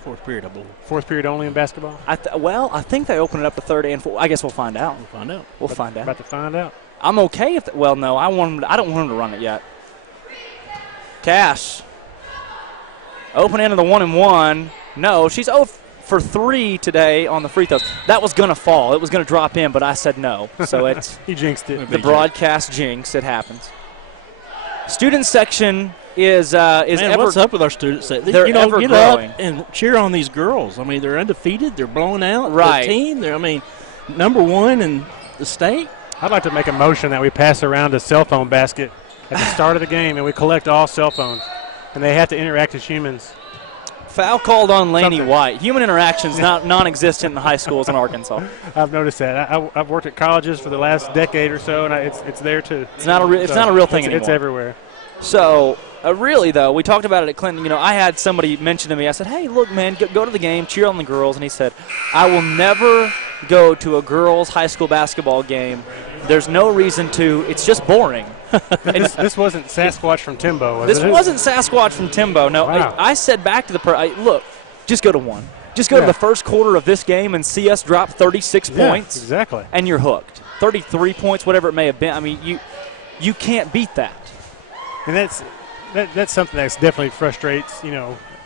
Fourth period, I believe. Fourth period only in basketball? I think they open it up to third and fourth. I guess we'll find out. We'll find out. About to find out. I'm okay if no, I don't want him to run it yet. Cash. Open end of the 1-and-1. No, she's 0 for 3 today on the free throws. That was going to fall. It was going to drop in, but I said no. So it's he jinxed it. The broadcast jinx. It happens. Student section is what's up with our students? They're ever get growing. Up and cheer on these girls. I mean, they're undefeated. They're blowing out the team. They're number one in the state. I'd like to make a motion that we pass around a cell phone basket at the start of the game, and we collect all cell phones, and they have to interact as humans. Foul called on Laney White. Human interactions non-existent in high schools in Arkansas. I've noticed that. I've worked at colleges for the last decade or so, and it's there too. It's not a real thing anymore. It's everywhere. So really though, we talked about it at Clinton. You know, I had somebody mention to me. I said, "Hey, look, man, go to the game, cheer on the girls." And he said, "I will never go to a girls' high school basketball game. There's no reason to. It's just boring." This wasn't Sasquatch from Timbo, was it? This wasn't Sasquatch from Timbo. No, wow. I said back to the look, just go to one. Just go to the first quarter of this game and see us drop 36 points. Exactly. And you're hooked. 33 points, whatever it may have been. I mean, you can't beat that. And that's something that definitely frustrates,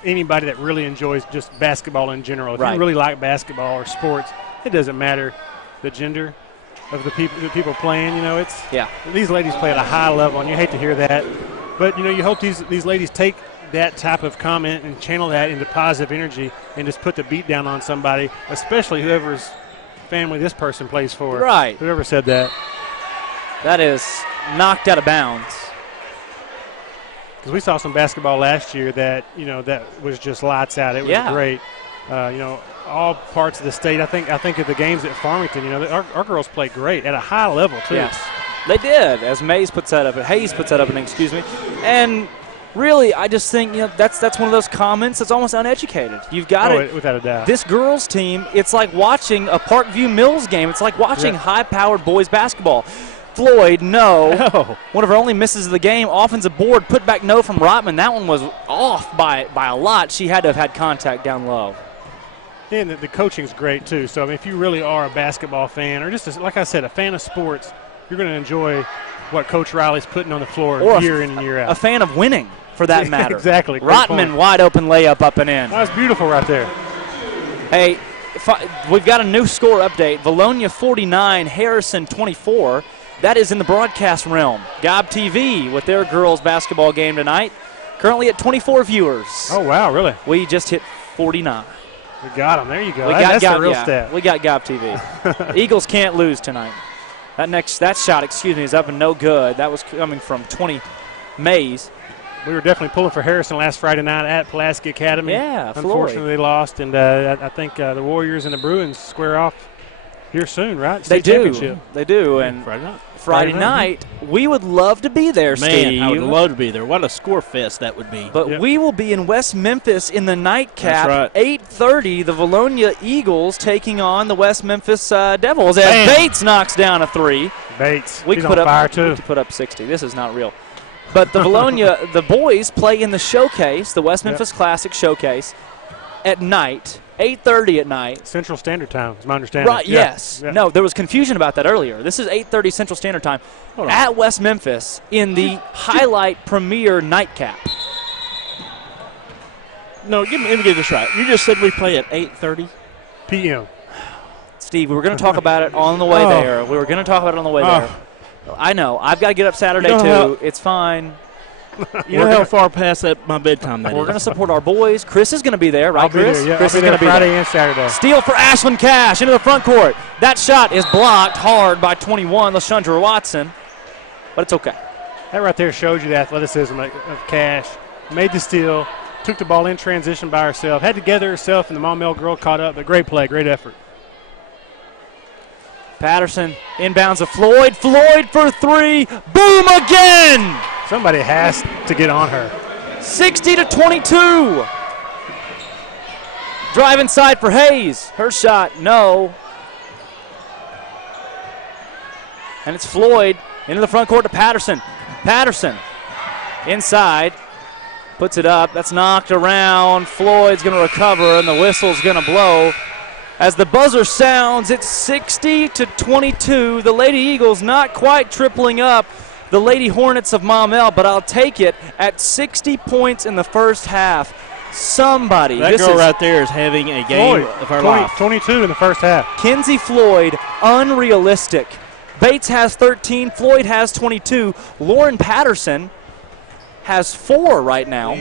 anybody that really enjoys just basketball in general. If you really like basketball or sports, it doesn't matter the gender of the people playing. These ladies play at a high level, and you hate to hear that. But, you hope these ladies take that type of comment and channel that into positive energy and just put the beat down on somebody, especially whoever's family this person plays for. Right. Whoever said that. That is knocked out of bounds. Because we saw some basketball last year that, that was just lights out. It was great. All parts of the state. I think of the games at Farmington, our girls played great at a high level, too. Yes, they did, as Hayes puts that up, and really, I just think that's one of those comments that's almost uneducated. You've got it without a doubt. This girls' team, it's like watching a Parkview Mills game. It's like watching high-powered boys basketball. Floyd, no. One of her only misses of the game. Offensive board, put back no from Rotman. That one was off by a lot. She had to have had contact down low. And the coaching's great, too. So, I mean, if you really are a basketball fan or just, like I said, a fan of sports, you're going to enjoy what Coach Riley's putting on the floor year in and year out. A fan of winning, for that matter. Exactly. Rotman, wide open layup up and in. That was beautiful right there. Hey, we've got a new score update. Vilonia 49, Harrison 24. That is in the broadcast realm. Gob TV with their girls basketball game tonight. Currently at 24 viewers. Oh, wow, really? We just hit 49. We got them. There you go. That's a real stat. We got Gob TV. Eagles can't lose tonight. That shot, is up and no good. That was coming from 20 Mays. We were definitely pulling for Harrison last Friday night at Pulaski Academy. Yeah, unfortunately they lost, and I think the Warriors and the Bruins square off here soon, right? They do. They do. And Friday night, we would love to be there, Steve. Man, I would love to be there. What a score fest that would be. But we will be in West Memphis in the nightcap. That's right. 8:30, the Vilonia Eagles taking on the West Memphis Devils. As Bates knocks down a three. Bates, he's on fire too. We could put up 60. This is not real. But the Vilonia, the boys play in the showcase, the West Memphis Classic Showcase, at night. 8:30 at night. Central Standard Time is my understanding. Right, yes. No, there was confusion about that earlier. This is 8:30 Central Standard Time at West Memphis in the Highlight Premier Nightcap. No, let me get this right. You just said we play at 8:30 p.m. Steve, we were going to talk about it on the way there. We were going to talk about it on the way there. I know. I've got to get up Saturday, too. It's fine. You know how far past my bedtime that is. We're going to support our boys. Chris is going to be there, right, Chris? There, yeah. Chris is going to be Friday there. And Saturday. Steal for Ashlyn Cash into the front court. That shot is blocked hard by 21, LaShundra Watson, but it's okay. That right there shows you the athleticism of Cash. Made the steal, took the ball in transition by herself, had to gather herself, and the Maumelle girl caught up. But great play, great effort. Patterson inbounds to Floyd. Floyd for three. Boom again! Somebody has to get on her. 60-22. Drive inside for Hayes. Her shot, no. And it's Floyd into the front court to Patterson. Patterson inside. Puts it up. That's knocked around. Floyd's going to recover, and the whistle's going to blow. As the buzzer sounds, it's 60-22. The Lady Eagles not quite tripling up the Lady Hornets of Maumelle, but I'll take it at 60 points in the first half. Somebody. That girl right there is having a game of her life. 22 in the first half. Kinsey Floyd, unrealistic. Bates has 13. Floyd has 22. Lauren Patterson has 4 right now.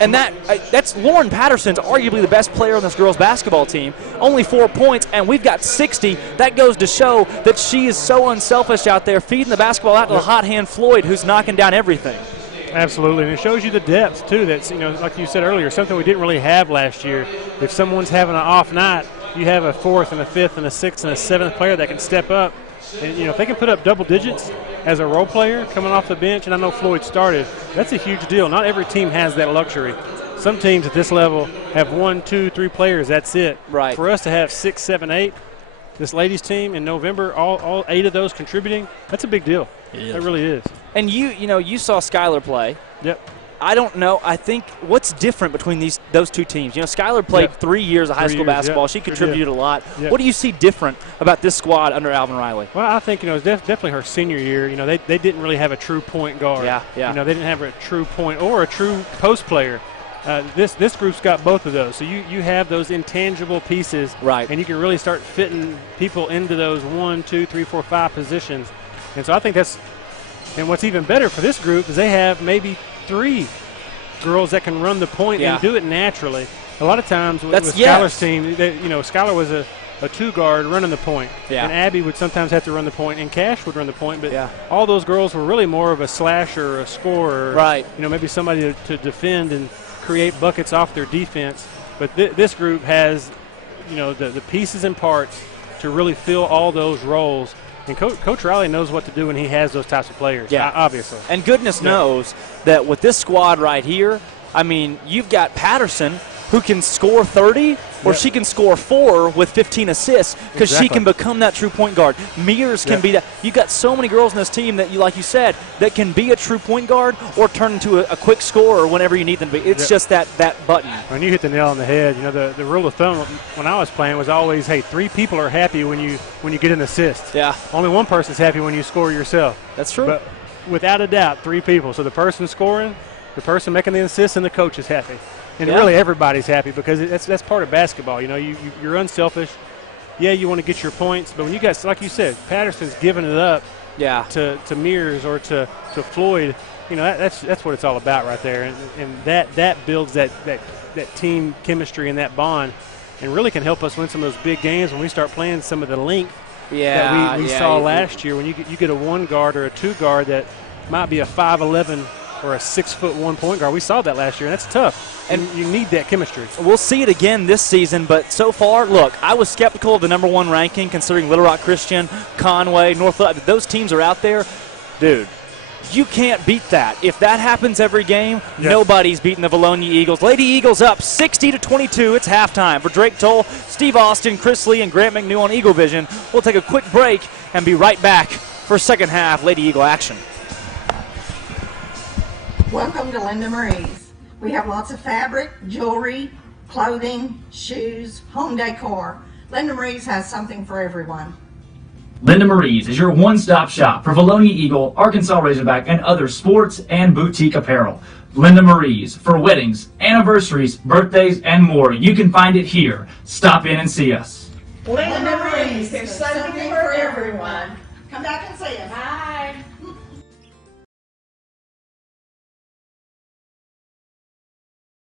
And that's Lauren Patterson's arguably the best player on this girls' basketball team. Only 4 points, and we've got 60. That goes to show that she is so unselfish out there, feeding the basketball out to the hot hand Floyd, who's knocking down everything. Absolutely, and it shows you the depth, too. That's, like you said earlier, something we didn't really have last year. If someone's having an off night, you have a 4th and a 5th and a 6th and a 7th player that can step up. And, if they can put up double digits as a role player coming off the bench, and I know Floyd started, that's a huge deal. Not every team has that luxury. Some teams at this level have 1, 2, 3 players, that's it. Right. For us to have 6, 7, 8, this ladies team in November, all 8 of those contributing, that's a big deal. It really is. And you saw Skylar play. Yep. I don't know. I think what's different between those two teams? Skylar played 3 years of high school basketball. She contributed a lot. What do you see different about this squad under Alvin Riley? Well, I think it's definitely her senior year. They didn't really have a true point guard. Yeah. They didn't have a true point or a true post player. This group's got both of those. So you have those intangible pieces, right? And you can really start fitting people into those 1, 2, 3, 4, 5 positions. And so I think that's. And what's even better for this group is they have maybe 3 girls that can run the point and do it naturally. A lot of times with Skylar's team, Skylar was a 2-guard running the point. Yeah. And Abby would sometimes have to run the point, and Cash would run the point. But all those girls were really more of a slasher, a scorer. Right. Maybe somebody to defend and create buckets off their defense. But this group has, the pieces and parts to really fill all those roles. And Coach Riley knows what to do when he has those types of players, obviously. And goodness knows that with this squad right here, I mean, you've got Patterson who can score 30 or she can score 4 with 15 assists because she can become that true point guard. Mears can be that. You've got so many girls in this team that, like you said, that can be a true point guard or turn into a quick scorer whenever you need them to be. It's just that button. When you hit the nail on the head, you know, the rule of thumb when I was playing was always, hey, 3 people are happy when you get an assist. Yeah. Only one person's happy when you score yourself. That's true. But without a doubt, 3 people. So the person scoring, the person making the assist, and the coach is happy. And really everybody's happy because that's part of basketball. You know, you're unselfish. Yeah, you want to get your points, but when you guys, like you said, Patterson's giving it up to Mears or to Floyd, you know, that's what it's all about right there. And that builds that team chemistry and that bond and really can help us win some of those big games when we start playing some of the length that we saw last year when you get a 1 guard or a 2 guard that might be a 5'11" or a 6'1" point guard. We saw that last year, and that's tough. And you need that chemistry. We'll see it again this season, but so far, look, I was skeptical of the #1 ranking considering Little Rock Christian, Conway, Northwood. Those teams are out there. Dude, you can't beat that. If that happens every game, nobody's beating the Vilonia Eagles. Lady Eagles up 60-22. It's halftime. For Drake Toll, Steve Austin, Chris Lee, and Grant McNew on Eagle Vision. We'll take a quick break and be right back for second half Lady Eagle action. Welcome to Linda Marie's. We have lots of fabric, jewelry, clothing, shoes, home decor. Linda Marie's has something for everyone. Linda Marie's is your one-stop shop for Vilonia Eagle, Arkansas Razorback, and other sports and boutique apparel. Linda Marie's for weddings, anniversaries, birthdays, and more. You can find it here. Stop in and see us. Linda Marie's, there's something for everyone. Come back and see us. Bye.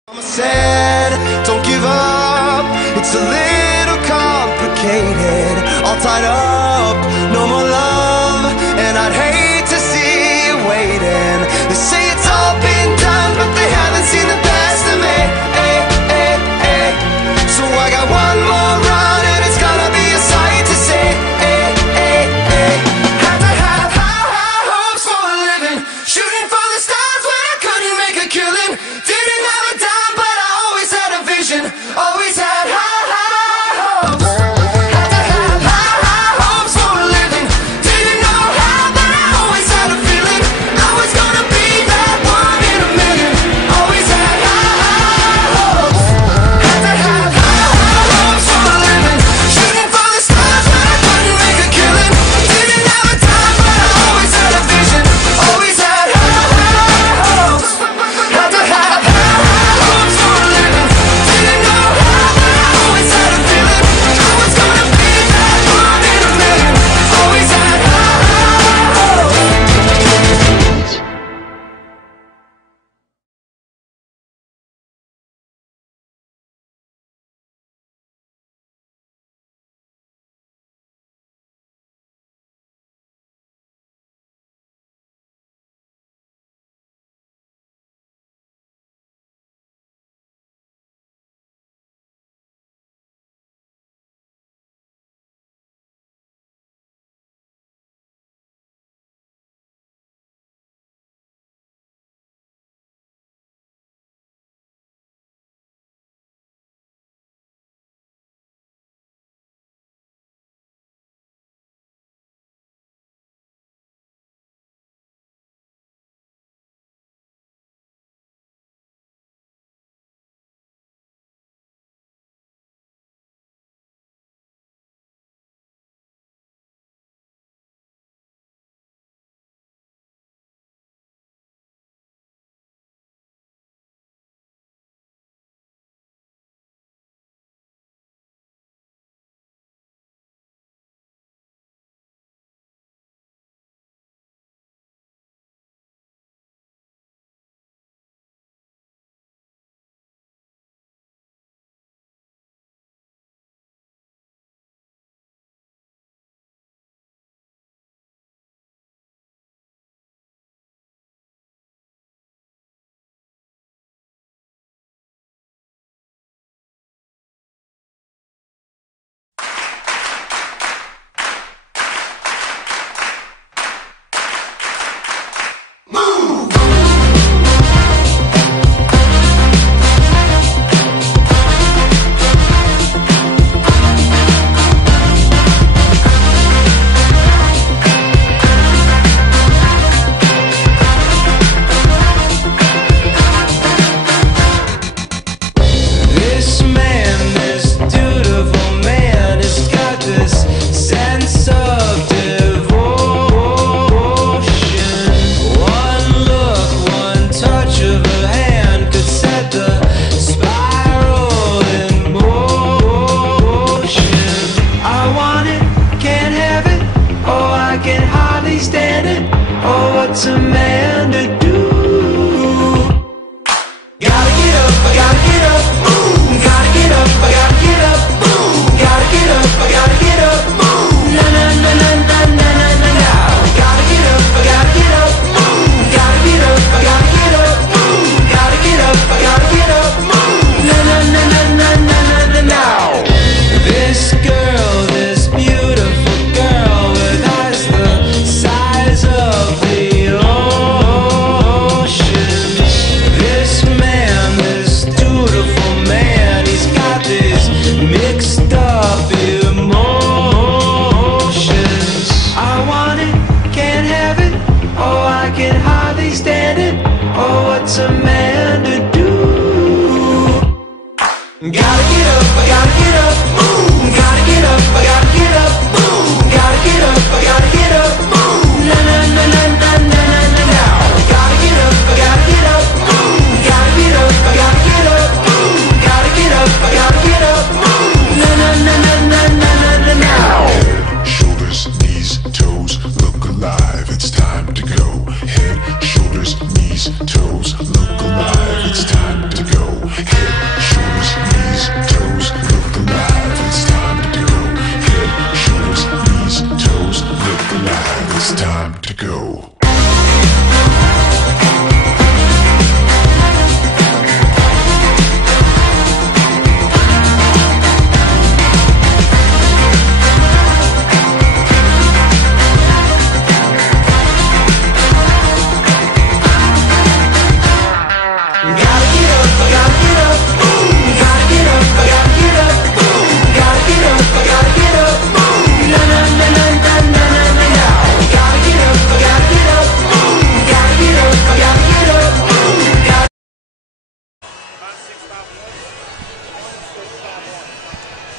Mama said, don't give up, it's a little complicated, all tied up, no more love, and I'd hate to see you waiting. They say it's all been done, but they haven't seen the best of me, so I got one more run, and it's gonna be a sight to see, Had to have high hopes for a living, shooting for the stars when I couldn't make a killing, didn't have a dime, but I always had a vision, always had high hopes. Had to have high hopes for a living, didn't know how, but I always had a feeling I was gonna be that one in a million, always had high hopes. Had to have high hopes for a living, shooting for the stars when I couldn't make a killing, didn't have a dime, but I always had a vision, always had high hopes. Had to have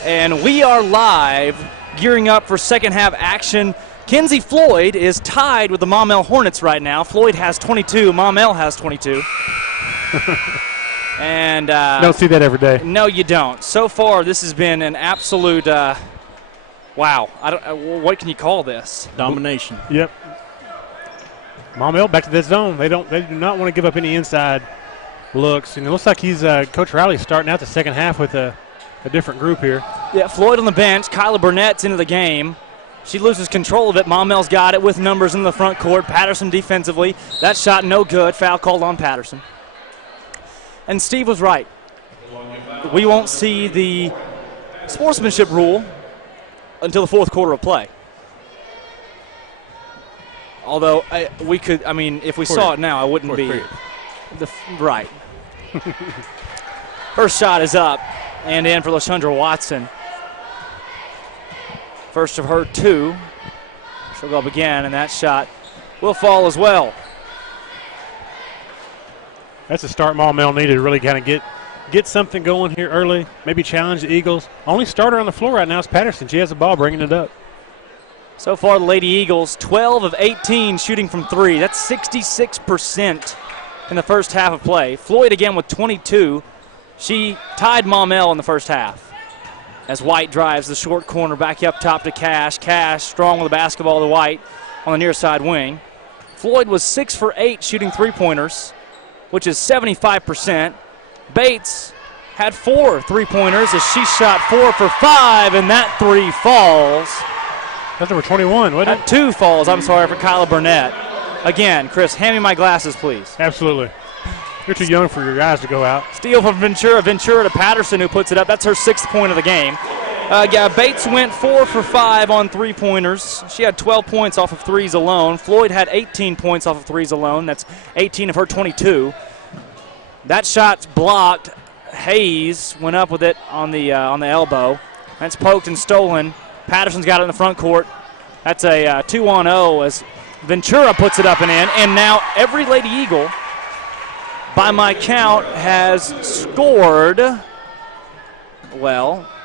And we are live, gearing up for second half action. Kenzie Floyd is tied with the Maumelle Hornets right now. Floyd has 22. Maumelle has 22. And don't see that every day. No, you don't. So far, this has been an absolute wow. What can you call this? Domination. Yep. Maumelle back to that zone. They do not want to give up any inside looks. And it looks like Coach Riley's starting out the second half with a different group here. Yeah, Floyd on the bench. Kyla Burnett's into the game. She loses control of it. Maumelle's got it with numbers in the front court. Patterson defensively. That shot no good. Foul called on Patterson. And Steve was right. We won't see the sportsmanship rule until the fourth quarter of play. Although we could, if we saw it now, I wouldn't be. Right. First shot is up and in for LaShundra Watson. First of her two. She'll go up again, and that shot will fall as well. That's a start Maumelle needed to really kind of get something going here early, maybe challenge the Eagles. Only starter on the floor right now is Patterson. She has the ball, bringing it up. So far, the Lady Eagles, 12 of 18 shooting from three. That's 66% in the first half of play. Floyd again with 22. She tied Maumelle in the first half. As White drives the short corner back up top to Cash. Cash strong with the basketball to White on the near side wing. Floyd was 6 for 8 shooting three-pointers, which is 75%. Bates had 4 three-pointers as she shot 4 for 5, and that 3 falls. That's number 21, wasn't it? That 2 falls, I'm sorry, for Kyla Burnett. Again, Chris, hand me my glasses, please. Absolutely. You're too young for your eyes to go out. Steal from Ventura. Ventura to Patterson, who puts it up. That's her 6th point of the game. Bates went 4 for 5 on three-pointers. She had 12 points off of threes alone. Floyd had 18 points off of threes alone. That's 18 of her 22. That shot's blocked. Hayes went up with it on the elbow. That's poked and stolen. Patterson's got it in the front court. That's a 2-on-0 as Ventura puts it up and in. And now every Lady Eagle, by my count, has scored,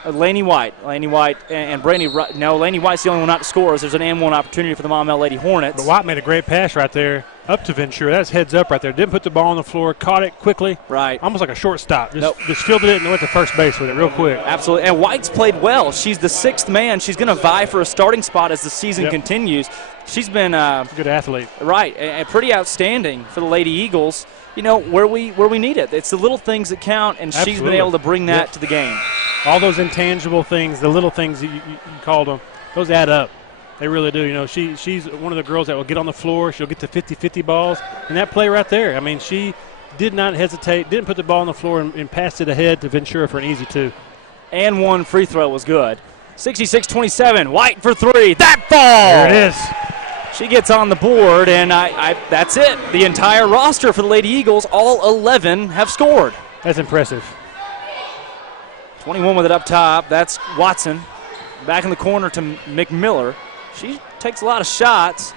Laney White and Brandy. No, Laney White's the only one not to score. There's an and one opportunity for the Maumelle Lady Hornets. But White made a great pass right there up to Ventura. That's heads up right there. Didn't put the ball on the floor. Caught it quickly. Right. Almost like a shortstop. Just fielded it and went to first base with it real quick. Absolutely. And White's played well. She's the 6th man. She's going to vie for a starting spot as the season continues. She's been good athlete. Right. And pretty outstanding for the Lady Eagles. You know, where we need it. It's the little things that count, and Absolutely. She's been able to bring that to the game. All those intangible things, the little things that you called them, those add up. They really do. You know, she's one of the girls that will get on the floor. She'll get to 50-50 balls. And that play right there, she did not hesitate, didn't put the ball on the floor and passed it ahead to Ventura for an easy 2. And one free throw was good. 66-27, White for 3. That falls! There it is. She gets on the board, and that's it. The entire roster for the Lady Eagles, all 11 have scored. That's impressive. 21 with it up top. That's Watson. Back in the corner to McMiller. She takes a lot of shots.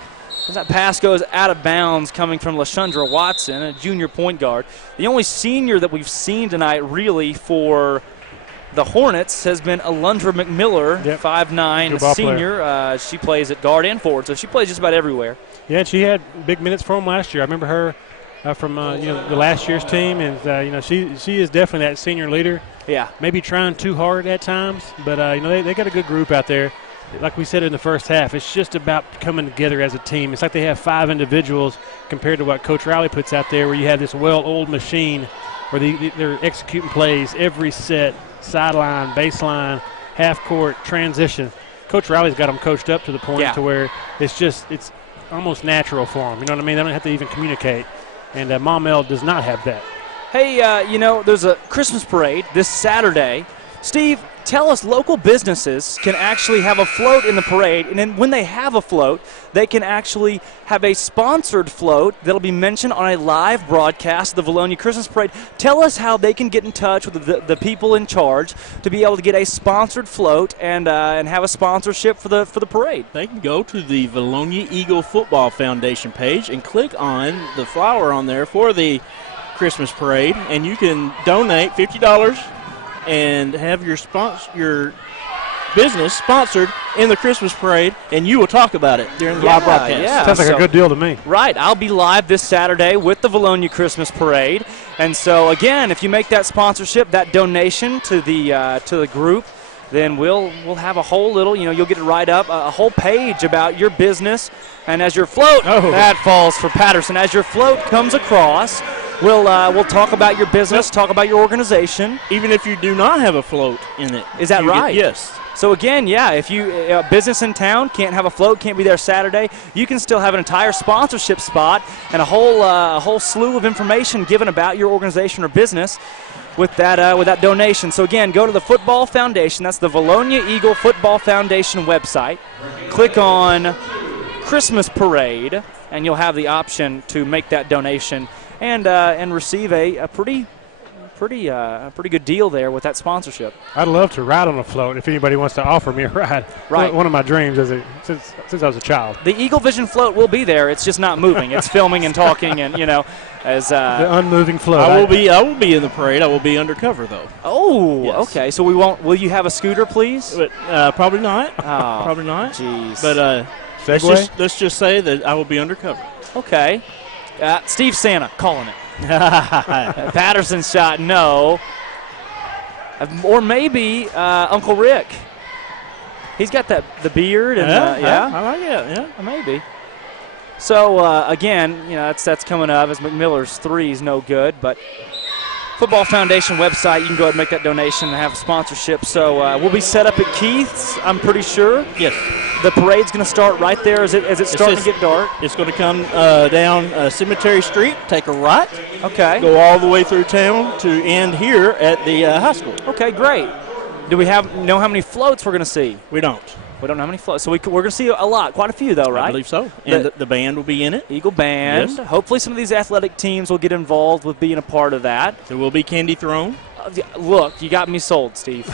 As that pass goes out of bounds coming from LaShundra Watson, a junior point guard. The only senior that we've seen tonight really for the Hornets has been Alundra McMiller, 5'9", a senior. She plays at guard and forward, so she plays just about everywhere. Yeah, and she had big minutes for them last year. I remember her from the last year's team, and she is definitely that senior leader. Yeah, maybe trying too hard at times, but they got a good group out there. Like we said in the first half, it's just about coming together as a team. It's like they have 5 individuals compared to what Coach Riley puts out there, where you have this well-oiled machine where they're executing plays every set, sideline, baseline, half-court, transition. Coach Riley's got them coached up to the point to where it's almost natural for them. You know what I mean? They don't have to even communicate. And Maumelle does not have that. Hey, there's a Christmas parade this Saturday. Steve, tell us, local businesses can actually have a float in the parade, and then when they have a float, they can actually have a sponsored float that'll be mentioned on a live broadcast of the Vilonia Christmas Parade. Tell us how they can get in touch with the people in charge to be able to get a sponsored float and have a sponsorship for the parade. They can go to the Vilonia Eagle Football Foundation page and click on the flower on there for the Christmas parade, and you can donate $50 and have your business sponsored in the Christmas parade, and you will talk about it during the live broadcast. Yeah. Sounds like a good deal to me. Right. I'll be live this Saturday with the Vilonia Christmas Parade. And so, again, if you make that sponsorship, that donation to the group, then we'll have a whole little, you'll get to write up a whole page about your business. And as your float, that falls for Patterson. As your float comes across, we'll talk about your business, talk about your organization. Even if you do not have a float in it. Is that right? Yes. So again, yeah, if you business in town can't have a float, can't be there Saturday, you can still have an entire sponsorship spot and a whole slew of information given about your organization or business with that donation. So again, go to the Football Foundation. That's the Vilonia Eagle Football Foundation website. Click on Christmas Parade, and you'll have the option to make that donation and receive a pretty good deal there with that sponsorship. I'd love to ride on a float if anybody wants to offer me a ride. Right. One of my dreams since I was a child. The Eagle Vision float will be there. It's just not moving. It's filming and talking, and as the unmoving float. I will be in the parade. I will be undercover though. Oh, yes. Okay. So we won't. Will you have a scooter, please? But probably not. Oh, probably not. Jeez. But let's just say that I will be undercover. Okay. Steve Santa calling it. Patterson's shot, no. Or maybe Uncle Rick. He's got the beard and I like it. Yeah, maybe. So again, that's coming up as McMiller's three is no good, but Football Foundation website, you can go ahead and make that donation and have a sponsorship. So we'll be set up at Keith's, I'm pretty sure. Yes. The parade's going to start right there as it's starting to get dark. It's going to come down Cemetery Street, take a right. Okay. Go all the way through town to end here at the high school. Okay, great. Do we know how many floats we're going to see? We don't. We don't know how many floats. So we're going to see a lot, quite a few though, right? I believe so. And the band will be in it. Eagle Band. Yes. Hopefully some of these athletic teams will get involved with being a part of that. There will be candy thrown. Look, you got me sold, Steve.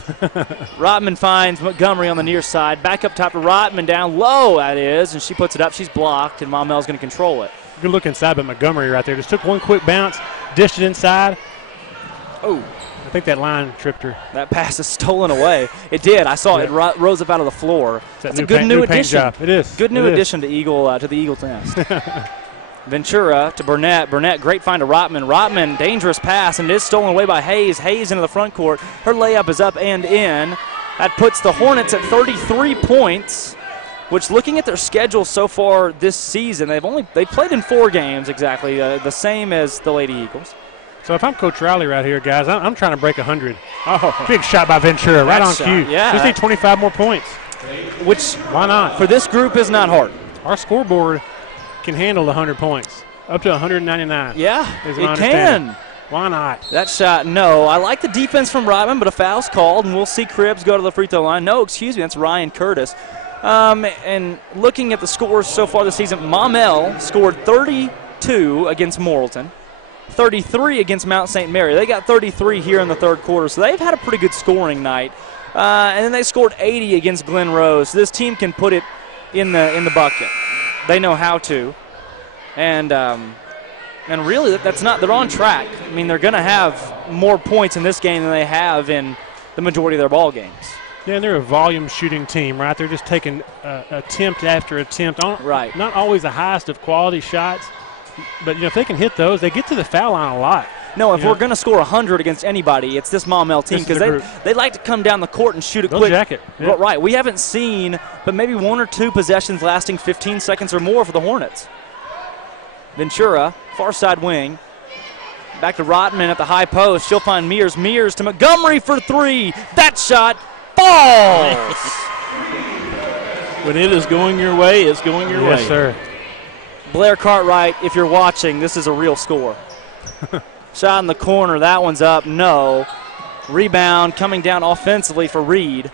Rotman finds Montgomery on the near side. Back up top to Rotman, down low, that is, and she puts it up. She's blocked, and Maumelle's going to control it. Good look inside by Montgomery right there. Just took one quick bounce, dished it inside. Oh. I think that line tripped her. That pass is stolen away. It did. I saw it rose up out of the floor. That's a good new addition. Job. It is. Good new addition to the Eagles nest. Ventura to Burnett. Burnett, great find to Rotman. Rotman, dangerous pass, and it is stolen away by Hayes. Hayes into the front court. Her layup is up and in. That puts the Hornets at 33 points, which, looking at their schedule so far this season, they've played in 4 games exactly, the same as the Lady Eagles. So if I'm Coach Riley right here, guys, I'm trying to break 100. Oh, big shot by Ventura, right on cue. Yeah. Just need 25 more points. Which, why not? For this group is not hard. Our scoreboard can handle the 100 points, up to 199. Yeah, it can. Why not? That shot, no. I like the defense from Rotman, but a foul's called, and we'll see Cribbs go to the free throw line. No, excuse me, that's Ryan Curtis. And looking at the scores so far this season, Maumelle scored 32 against Morrilton, 33 against Mount St. Mary. They got 33 here in the third quarter, so they've had a pretty good scoring night. And then they scored 80 against Glen Rose. So this team can put it in the bucket. They know how to. And really, that's not. They're on track. I mean, they're going to have more points in this game than they have in the majority of their ball games. Yeah, and they're a volume shooting team, right? They're just taking attempt after attempt. Right. Not always the highest of quality shots, but if they can hit those, they get to the foul line a lot. No, if we're going to score 100 against anybody, it's this Maumelle team because they like to come down the court and shoot it quick. Jacket. Yeah. Right. We haven't seen but maybe 1 or 2 possessions lasting 15 seconds or more for the Hornets. Ventura, far side wing. Back to Rotman at the high post. She'll find Mears. Mears to Montgomery for 3. That shot falls. When it is going your way, it's going your way. Yes, sir. Blair Cartwright, if you're watching, this is a real score. Shot in the corner. That one's up. No. Rebound coming down offensively for Reed.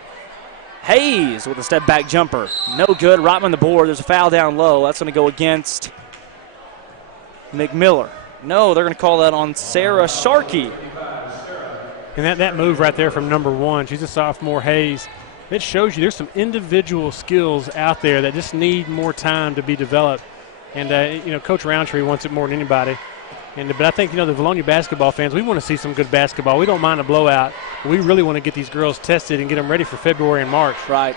Hayes with a step-back jumper. No good. Rotman the board. There's a foul down low. That's going to go against McMiller. No, they're going to call that on Sarah Sharkey. And that move right there from number 1, she's a sophomore, Hayes, it shows you there's some individual skills out there that just need more time to be developed. And, Coach Roundtree wants it more than anybody. But I think, the Vilonia basketball fans, we want to see some good basketball. We don't mind a blowout. We really want to get these girls tested and get them ready for February and March. Right.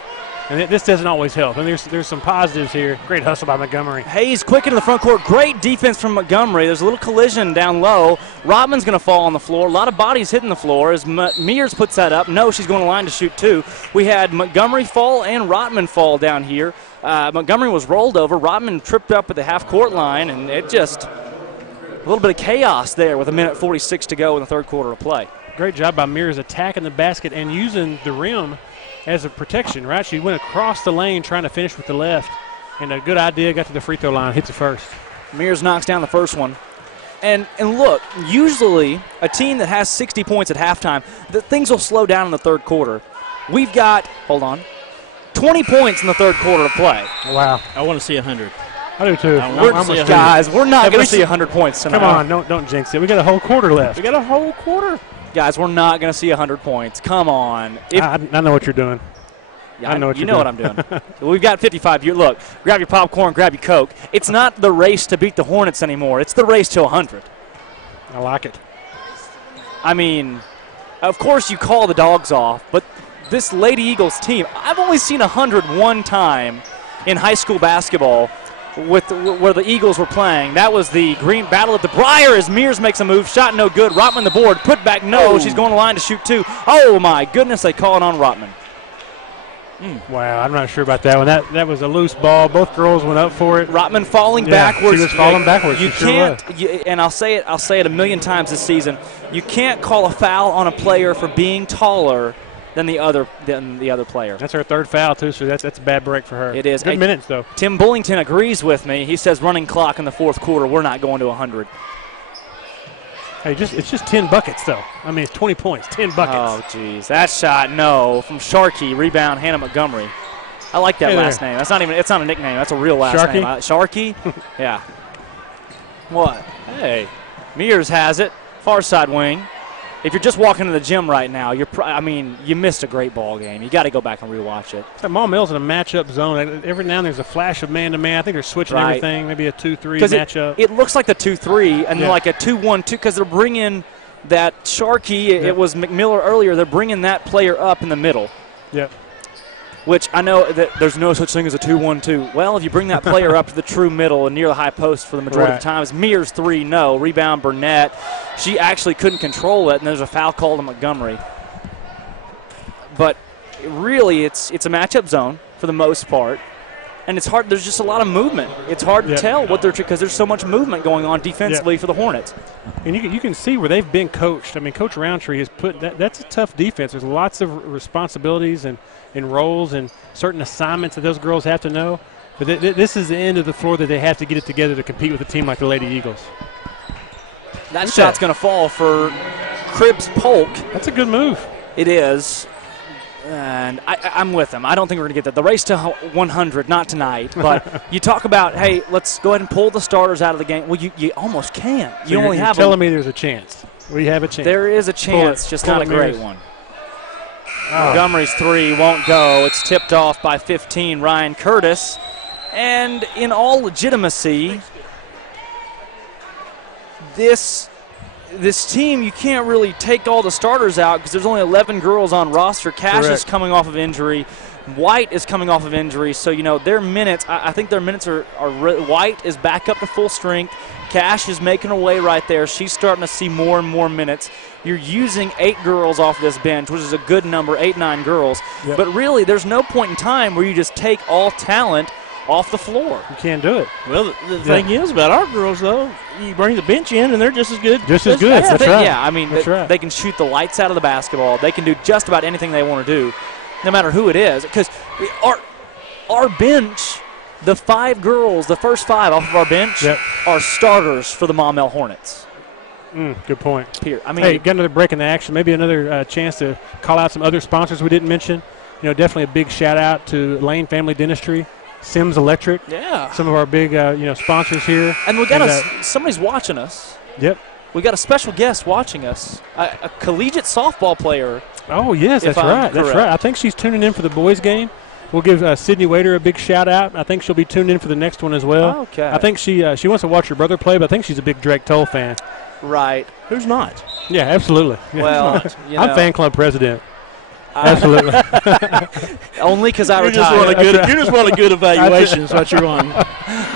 And this doesn't always help. And there's some positives here. Great hustle by Montgomery. Hayes quick into the front court. Great defense from Montgomery. There's a little collision down low. Rodman's going to fall on the floor. A lot of bodies hitting the floor as Mears puts that up. No, she's going to line to shoot two. We had Montgomery fall and Rodman fall down here. Montgomery was rolled over. Rodman tripped up at the half-court line, and it just a little bit of chaos there with 1:46 to go in the third quarter of play. Great job by Mears attacking the basket and using the rim as a protection, right? She went across the lane trying to finish with the left, and a good idea, got to the free throw line, hits it first. Mears knocks down the first one. And look, usually a team that has 60 points at halftime, things will slow down in the third quarter. We've got, 20 points in the third quarter of play. Wow. I want to see 100. I do too. Guys, we're not going to see 100 points tonight. Come on, don't jinx it. We got a whole quarter left. We got a whole quarter. Guys, we're not going to see 100 points. Come on. I know what you're doing. Yeah, you know what I'm doing. We've got 55. Look, grab your popcorn, grab your Coke. It's not the race to beat the Hornets anymore. It's the race to 100. I like it. I mean, of course you call the dogs off, but this Lady Eagles team, I've only seen 100 one time in high school basketball where the Eagles were playing. That was the Green Battle at the Briar as Mears makes a move. Shot no good. Rotman the board. Put back no. She's going to line to shoot two. Oh, my goodness, they call it on Rotman. Wow, I'm not sure about that one. That was a loose ball. Both girls went up for it. Rotman falling backwards. She was falling backwards. You can't, and I'll say it a million times this season. You can't call a foul on a player for being taller than the other player. That's her third foul too, so that's a bad break for her. It is. Good minutes though. Tim Bullington agrees with me. He says running clock in the fourth quarter. We're not going to 100. Hey, it's just 10 buckets though. I mean, it's 20 points, 10 buckets. Oh, geez, that shot no from Sharkey. Rebound Hannah Montgomery. I like that last name. It's not a nickname. That's a real last name. Sharkey. Yeah. What? Hey, Mears has it. Far side wing. If you're just walking to the gym right now, you missed a great ball game. You got to go back and rewatch it. So Maumelle's in a matchup zone. Every now and then there's a flash of man-to-man. I think they're switching everything, maybe a 2-3 matchup. It looks like the 2-3 and like a 2-1-2 because they're bringing that Sharkey. It was McMiller earlier. They're bringing that player up in the middle. Yep. Which I know that there's no such thing as a 2-1-2. Well, if you bring that player up to the true middle and near the high post for the majority of the times, Mears 3, no. Rebound Burnett. She actually couldn't control it, and there's a foul called to Montgomery. But really, it's a matchup zone for the most part, and it's hard. There's just a lot of movement. It's hard to tell what they're because there's so much movement going on defensively for the Hornets. And you can see where they've been coached. I mean, Coach Roundtree has put that's a tough defense. There's lots of responsibilities and roles and certain assignments that those girls have to know. But this is the end of the floor that they have to get it together to compete with a team like the Lady Eagles. That shot's going to fall for Cribs Polk. That's a good move. It is. And I'm with them. I don't think we're going to get that. The race to 100, not tonight. But you talk about, hey, let's go ahead and pull the starters out of the game. Well, you almost can't. So you're telling me there's a chance. We have a chance. There is a chance, just not a great one. Montgomery's 3 won't go. It's tipped off by 15, Ryan Curtis. And in all legitimacy, this team, you can't really take all the starters out because there's only 11 girls on roster. Cash is coming off of injury. White is coming off of injury. So, their minutes, I think their minutes are White is back up to full strength. Cash is making her way right there. She's starting to see more and more minutes. You're using 8 girls off this bench, which is a good number, 8-9 girls. Yep. But really, there's no point in time where you just take all talent off the floor. You can't do it. Well, the thing is about our girls, though, you bring the bench in, and they're just as good. Just as good. That's right. Yeah, I mean, they can shoot the lights out of the basketball. They can do just about anything they want to do, no matter who it is. Because our bench, the 5 girls, the first 5 off of our bench are starters for the Maumelle Hornets. Good point. Hey, got another break in the action. Maybe another chance to call out some other sponsors we didn't mention. Definitely a big shout-out to Lane Family Dentistry, Sims Electric. Yeah. Some of our big, sponsors here. And we got somebody's watching us. Yep. We got a special guest watching us, a collegiate softball player. Oh, yes, that's right. That's right. I think she's tuning in for the boys' game. We'll give Sydney Wader a big shout-out. I think she'll be tuned in for the next one as well. Okay. I think she wants to watch her brother play, but I think she's a big Drake Toll fan. Right. Who's not? Yeah, absolutely. Yeah, Well, I'm fan club president. Absolutely. Only because I You retired. You just want a good evaluation. Is what you want.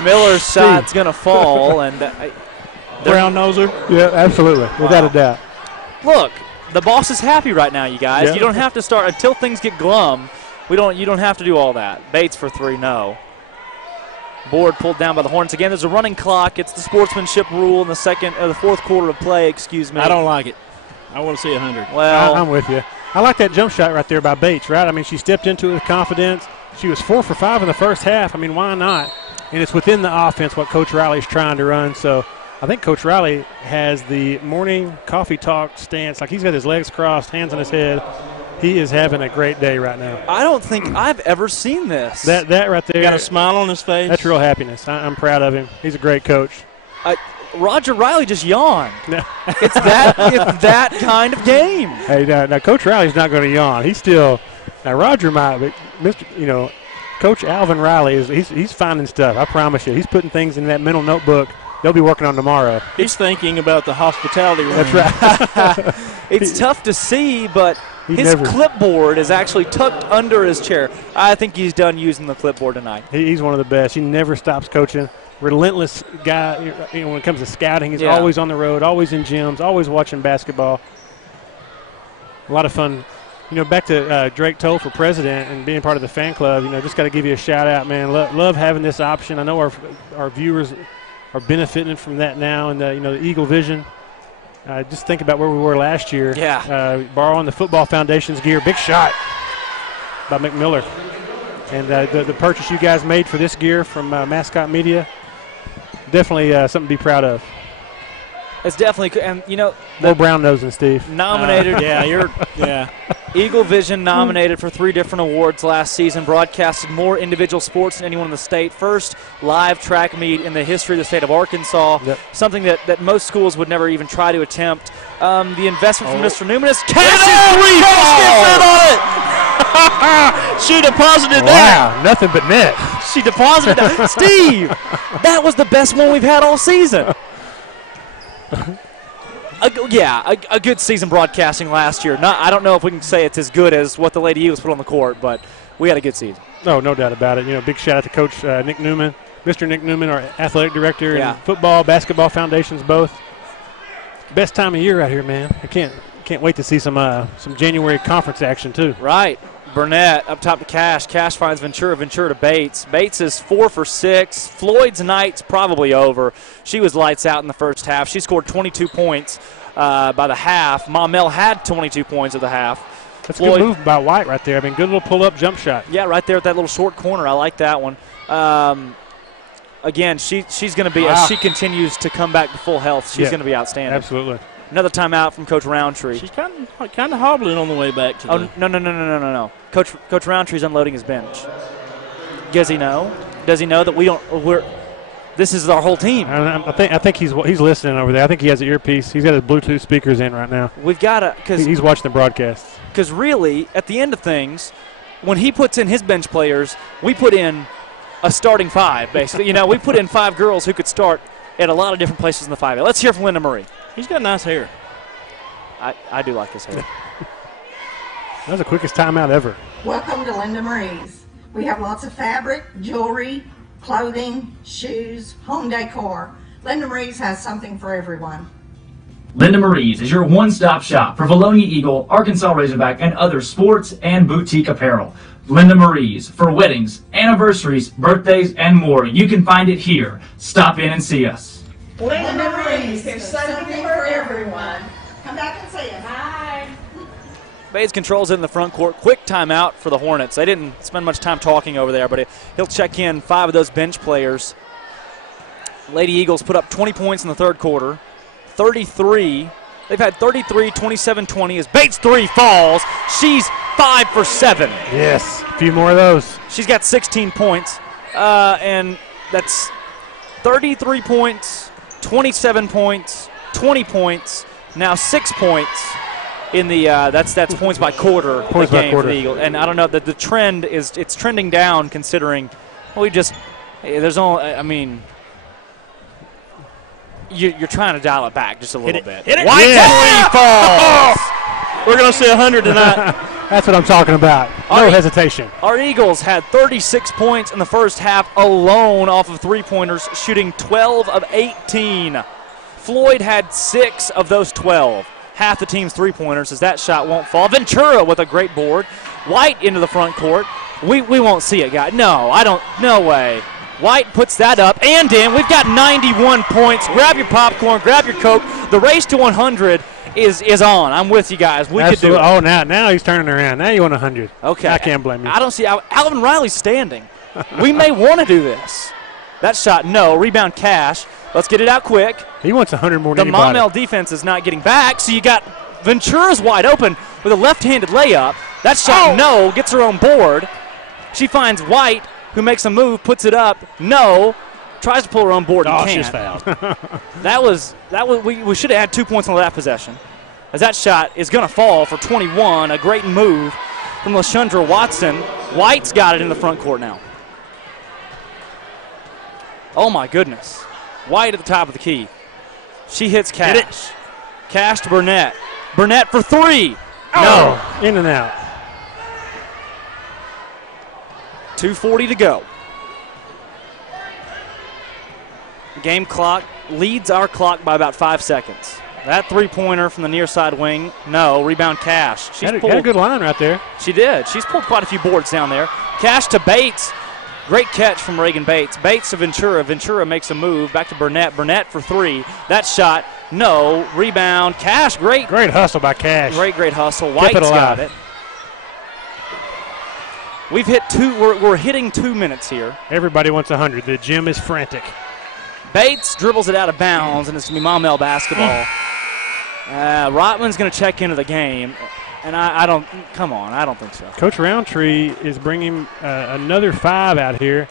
Miller's shot's going to fall, and Brown noser. Yeah, absolutely, without a doubt. look, the boss is happy right now, you guys. Yeah. You don't have to start until things get glum. You don't have to do all that. Bates for 3, no. Board pulled down by the Hornets again. There's a running clock. It's the sportsmanship rule in the fourth quarter of play. Excuse me. I don't like it. I want to see 100. Well, I'm with you. I like that jump shot right there by Bates, right? I mean, she stepped into it with confidence. She was 4 for 5 in the first half. I mean, why not? And it's within the offense what Coach Riley's trying to run. So I think Coach Riley has the morning coffee talk stance. Like he's got his legs crossed, hands on his head. He is having a great day right now. I don't think I've ever seen this. That right there. Got a smile on his face. That's real happiness. I'm proud of him. He's a great coach. Roger Riley just yawned. It's that kind of game. Hey, now Coach Riley's not going to yawn. He's still now. Roger might, but Coach Alvin Riley he's finding stuff. I promise you, he's putting things in that mental notebook. They'll be working on tomorrow. He's thinking about the hospitality room. That's right. It's tough to see, but his clipboard is actually tucked under his chair. I think he's done using the clipboard tonight. He's one of the best. He never stops coaching. Relentless guy. When it comes to scouting, he's always on the road, always in gyms, always watching basketball. A lot of fun. Back to Drake Toll for president and being part of the fan club. Just got to give you a shout out, man. Love having this option. I know our viewers are benefiting from that now, and the Eagle Vision. Just think about where we were last year. Yeah. Borrowing the Football Foundation's gear. Big shot by McMiller. And the purchase you guys made for this gear from Mascot Media, definitely something to be proud of. It's definitely, and more brown nosing, Steve. Nominated. Yeah. Eagle Vision nominated for 3 different awards last season, broadcasted more individual sports than anyone in the state. First live track meet in the history of the state of Arkansas, something that most schools would never even try to attempt. The investment from Mr. Newman is Cash gets in on it! She deposited that. Wow, nothing but net. She deposited that. Steve, that was the best one we've had all season. A good season broadcasting last year. I don't know if we can say it's as good as what the Lady Eagles put on the court, but we had a good season. No doubt about it. Big shout out to Coach Nick Newman, Mr. Nick Newman, our athletic director, and football, basketball foundations both. Best time of year out here, man. I can't wait to see some January conference action too. Right. Burnett up top to Cash. Cash finds Ventura. Ventura to Bates. Bates is 4 for 6. Floyd's night's probably over. She was lights out in the first half. She scored 22 points by the half. Maumelle had 22 points at the half. That's a good move by White right there. Good little pull-up jump shot. Yeah, right there at that little short corner. I like that one. Again, she's going to be, as she continues to come back to full health, she's going to be outstanding. Absolutely. Another timeout from Coach Roundtree. She's kind of hobbling on the way back to No. Coach Roundtree's unloading his bench. Does he know? Does he know that this is our whole team? I think he's listening over there. I think he has an earpiece. He's got his Bluetooth speakers in right now. We've got to, because he's watching the broadcast. Because really, at the end of things, when he puts in his bench players, we put in a starting 5, basically. We put in 5 girls who could start at a lot of different places in the 5A. Let's hear from Linda Marie. He's got nice hair. I do like his hair. That was the quickest timeout ever. Welcome to Linda Marie's. We have lots of fabric, jewelry, clothing, shoes, home decor. Linda Marie's has something for everyone. Linda Marie's is your one-stop shop for Vilonia Eagle, Arkansas Razorback, and other sports and boutique apparel. Linda Marie's for weddings, anniversaries, birthdays, and more. You can find it here. Stop in and see us. Linda Marie's, there's something for everyone. Come back and see us. Hi. Bates controls it in the front court. Quick timeout for the Hornets. They didn't spend much time talking over there, but he'll check in 5 of those bench players. Lady Eagles put up 20 points in the third quarter. 33. They've had 33, 27, 20 as Bates 3 falls. She's 5 for 7. Yes, a few more of those. She's got 16 points, and that's 33 points, 27 points, 20 points, now 6 points in the that's points by quarter. Points by quarter. For the Eagles. And I don't know that the trend is it's trending down considering there's only you're trying to dial it back just a little bit. Hit it. White falls. We're going to see 100 tonight. That's what I'm talking about. No hesitation. Our Eagles had 36 points in the first half alone off of three-pointers, shooting 12 of 18. Floyd had 6 of those 12. Half the team's three-pointers as that shot won't fall. Ventura with a great board. White into the front court. We won't see it, guys. No way. White puts that up and in. We've got 91 points. Grab your popcorn, grab your Coke. The race to 100 is on. I'm with you guys. We could do it. Oh, now he's turning around. Now you want 100. Okay. I can't blame you. I don't see Alvin Riley's standing. We may want to do this. That shot, no. Rebound, Cash. Let's get it out quick. He wants 100 more than the Maumelle defense is not getting back, so you got Ventura's wide open with a left-handed layup. That shot, no, gets her own board. She finds White, who makes a move, puts it up, no, tries to pull her own board and can't. She's fouled. that was we should have had 2 points on that possession, as that shot is going to fall for 21. A great move from LaShundra Watson. White's got it in the front court now. Oh my goodness. White at the top of the key. She hits Cash. Cash to Burnett. Burnett for 3. No. In and out. 2:40 to go. Game clock leads our clock by about 5 seconds. That three-pointer from the near side wing, no. Rebound, Cash. She's got a good line right there. She did. She's pulled quite a few boards down there. Cash to Bates. Great catch from Reagan Bates. Bates to Ventura. Ventura makes a move. Back to Burnett. Burnett for 3. That shot, no. Rebound, Cash. Great hustle by Cash. Great hustle. White's got it. We've hit 2. We're hitting 2 minutes here. Everybody wants 100. The gym is frantic. Bates dribbles it out of bounds, and it's going to be Maumelle basketball. Rotman's going to check into the game. And I don't think so. Coach Roundtree is bringing another 5 out here.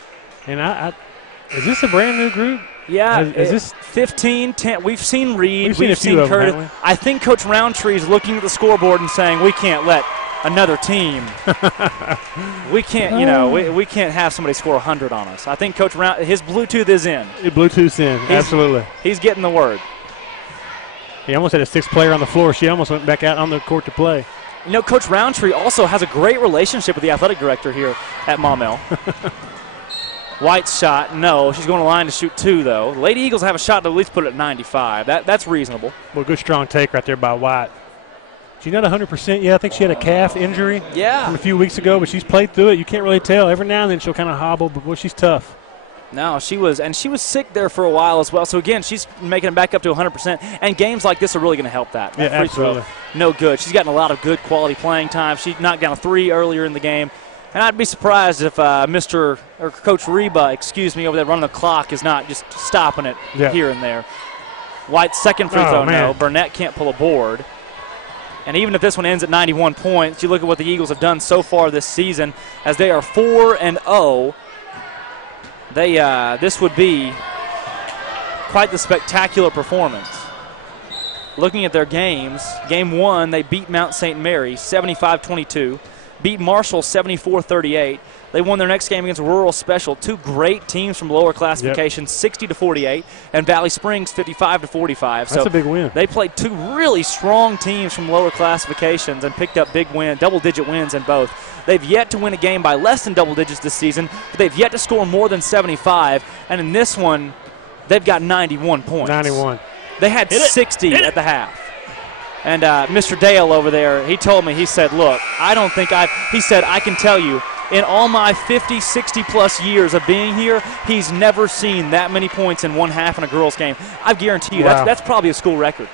And is this a brand new group? Yeah. Is this 15, 10? We've seen Reed. We've seen Curtis. I think Coach Roundtree is looking at the scoreboard and saying, we can't let another team. We can't, we can't have somebody score 100 on us. I think Coach his Bluetooth is in. Bluetooth's in, absolutely. He's getting the word. He almost had a 6th player on the floor. She almost went back out on the court to play. Coach Roundtree also has a great relationship with the athletic director here at Maumelle. White's shot, no. She's going to line to shoot 2, though. Lady Eagles have a shot to at least put it at 95. That's reasonable. Well, good strong take right there by White. She's not 100% yet. I think she had a calf injury from a few weeks ago, but she's played through it. You can't really tell. Every now and then she'll kind of hobble, but boy, she's tough. No, she was sick there for a while as well. So, again, she's making it back up to 100%, and games like this are really going to help that. Yeah, absolutely. No good. She's gotten a lot of good quality playing time. She knocked down 3 earlier in the game, and I'd be surprised if Coach Reba, over there running the clock is not just stopping it here and there. White's second free throw, no. Burnett can't pull a board. And even if this one ends at 91 points, you look at what the Eagles have done so far this season, as they are 4-0. This would be quite the spectacular performance. Looking at their games, Game 1, they beat Mount St. Mary 75-22, beat Marshall 74-38. They won their next game against Rural Special, 2 great teams from lower classification, 60-48, and Valley Springs 55-45. That's a big win. They played 2 really strong teams from lower classifications and picked up big double-digit wins in both. They've yet to win a game by less than double digits this season, but they've yet to score more than 75. And in this one, they've got 91 points. 91. They had 60 at the half. And Mr. Dale over there, he told me, he said, look, I can tell you, in all my 50, 60-plus years of being here, he's never seen that many points in one half in a girls' game. I guarantee you that's probably a school record.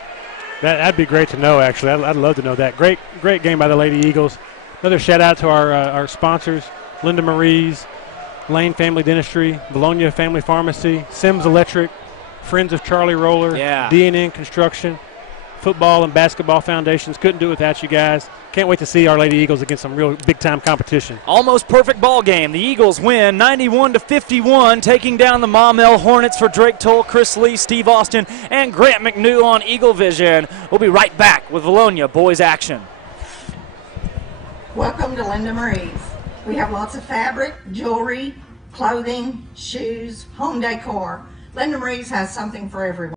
That'd be great to know, actually. I'd love to know that. Great game by the Lady Eagles. Another shout-out to our sponsors, Linda Marie's, Lane Family Dentistry, Vilonia Family Pharmacy, Sims Electric, Friends of Charlie Roller, D&N Construction, Football and Basketball Foundations. Couldn't do it without you guys. Can't wait to see our Lady Eagles against some real big-time competition. Almost perfect ball game. The Eagles win 91-51, taking down the Maumelle Hornets for Drake Toll, Chris Lee, Steve Austin, and Grant McNew on Eagle Vision. We'll be right back with Vilonia boys action. Welcome to Linda Marie's. We have lots of fabric, jewelry, clothing, shoes, home decor. Linda Marie's has something for everyone.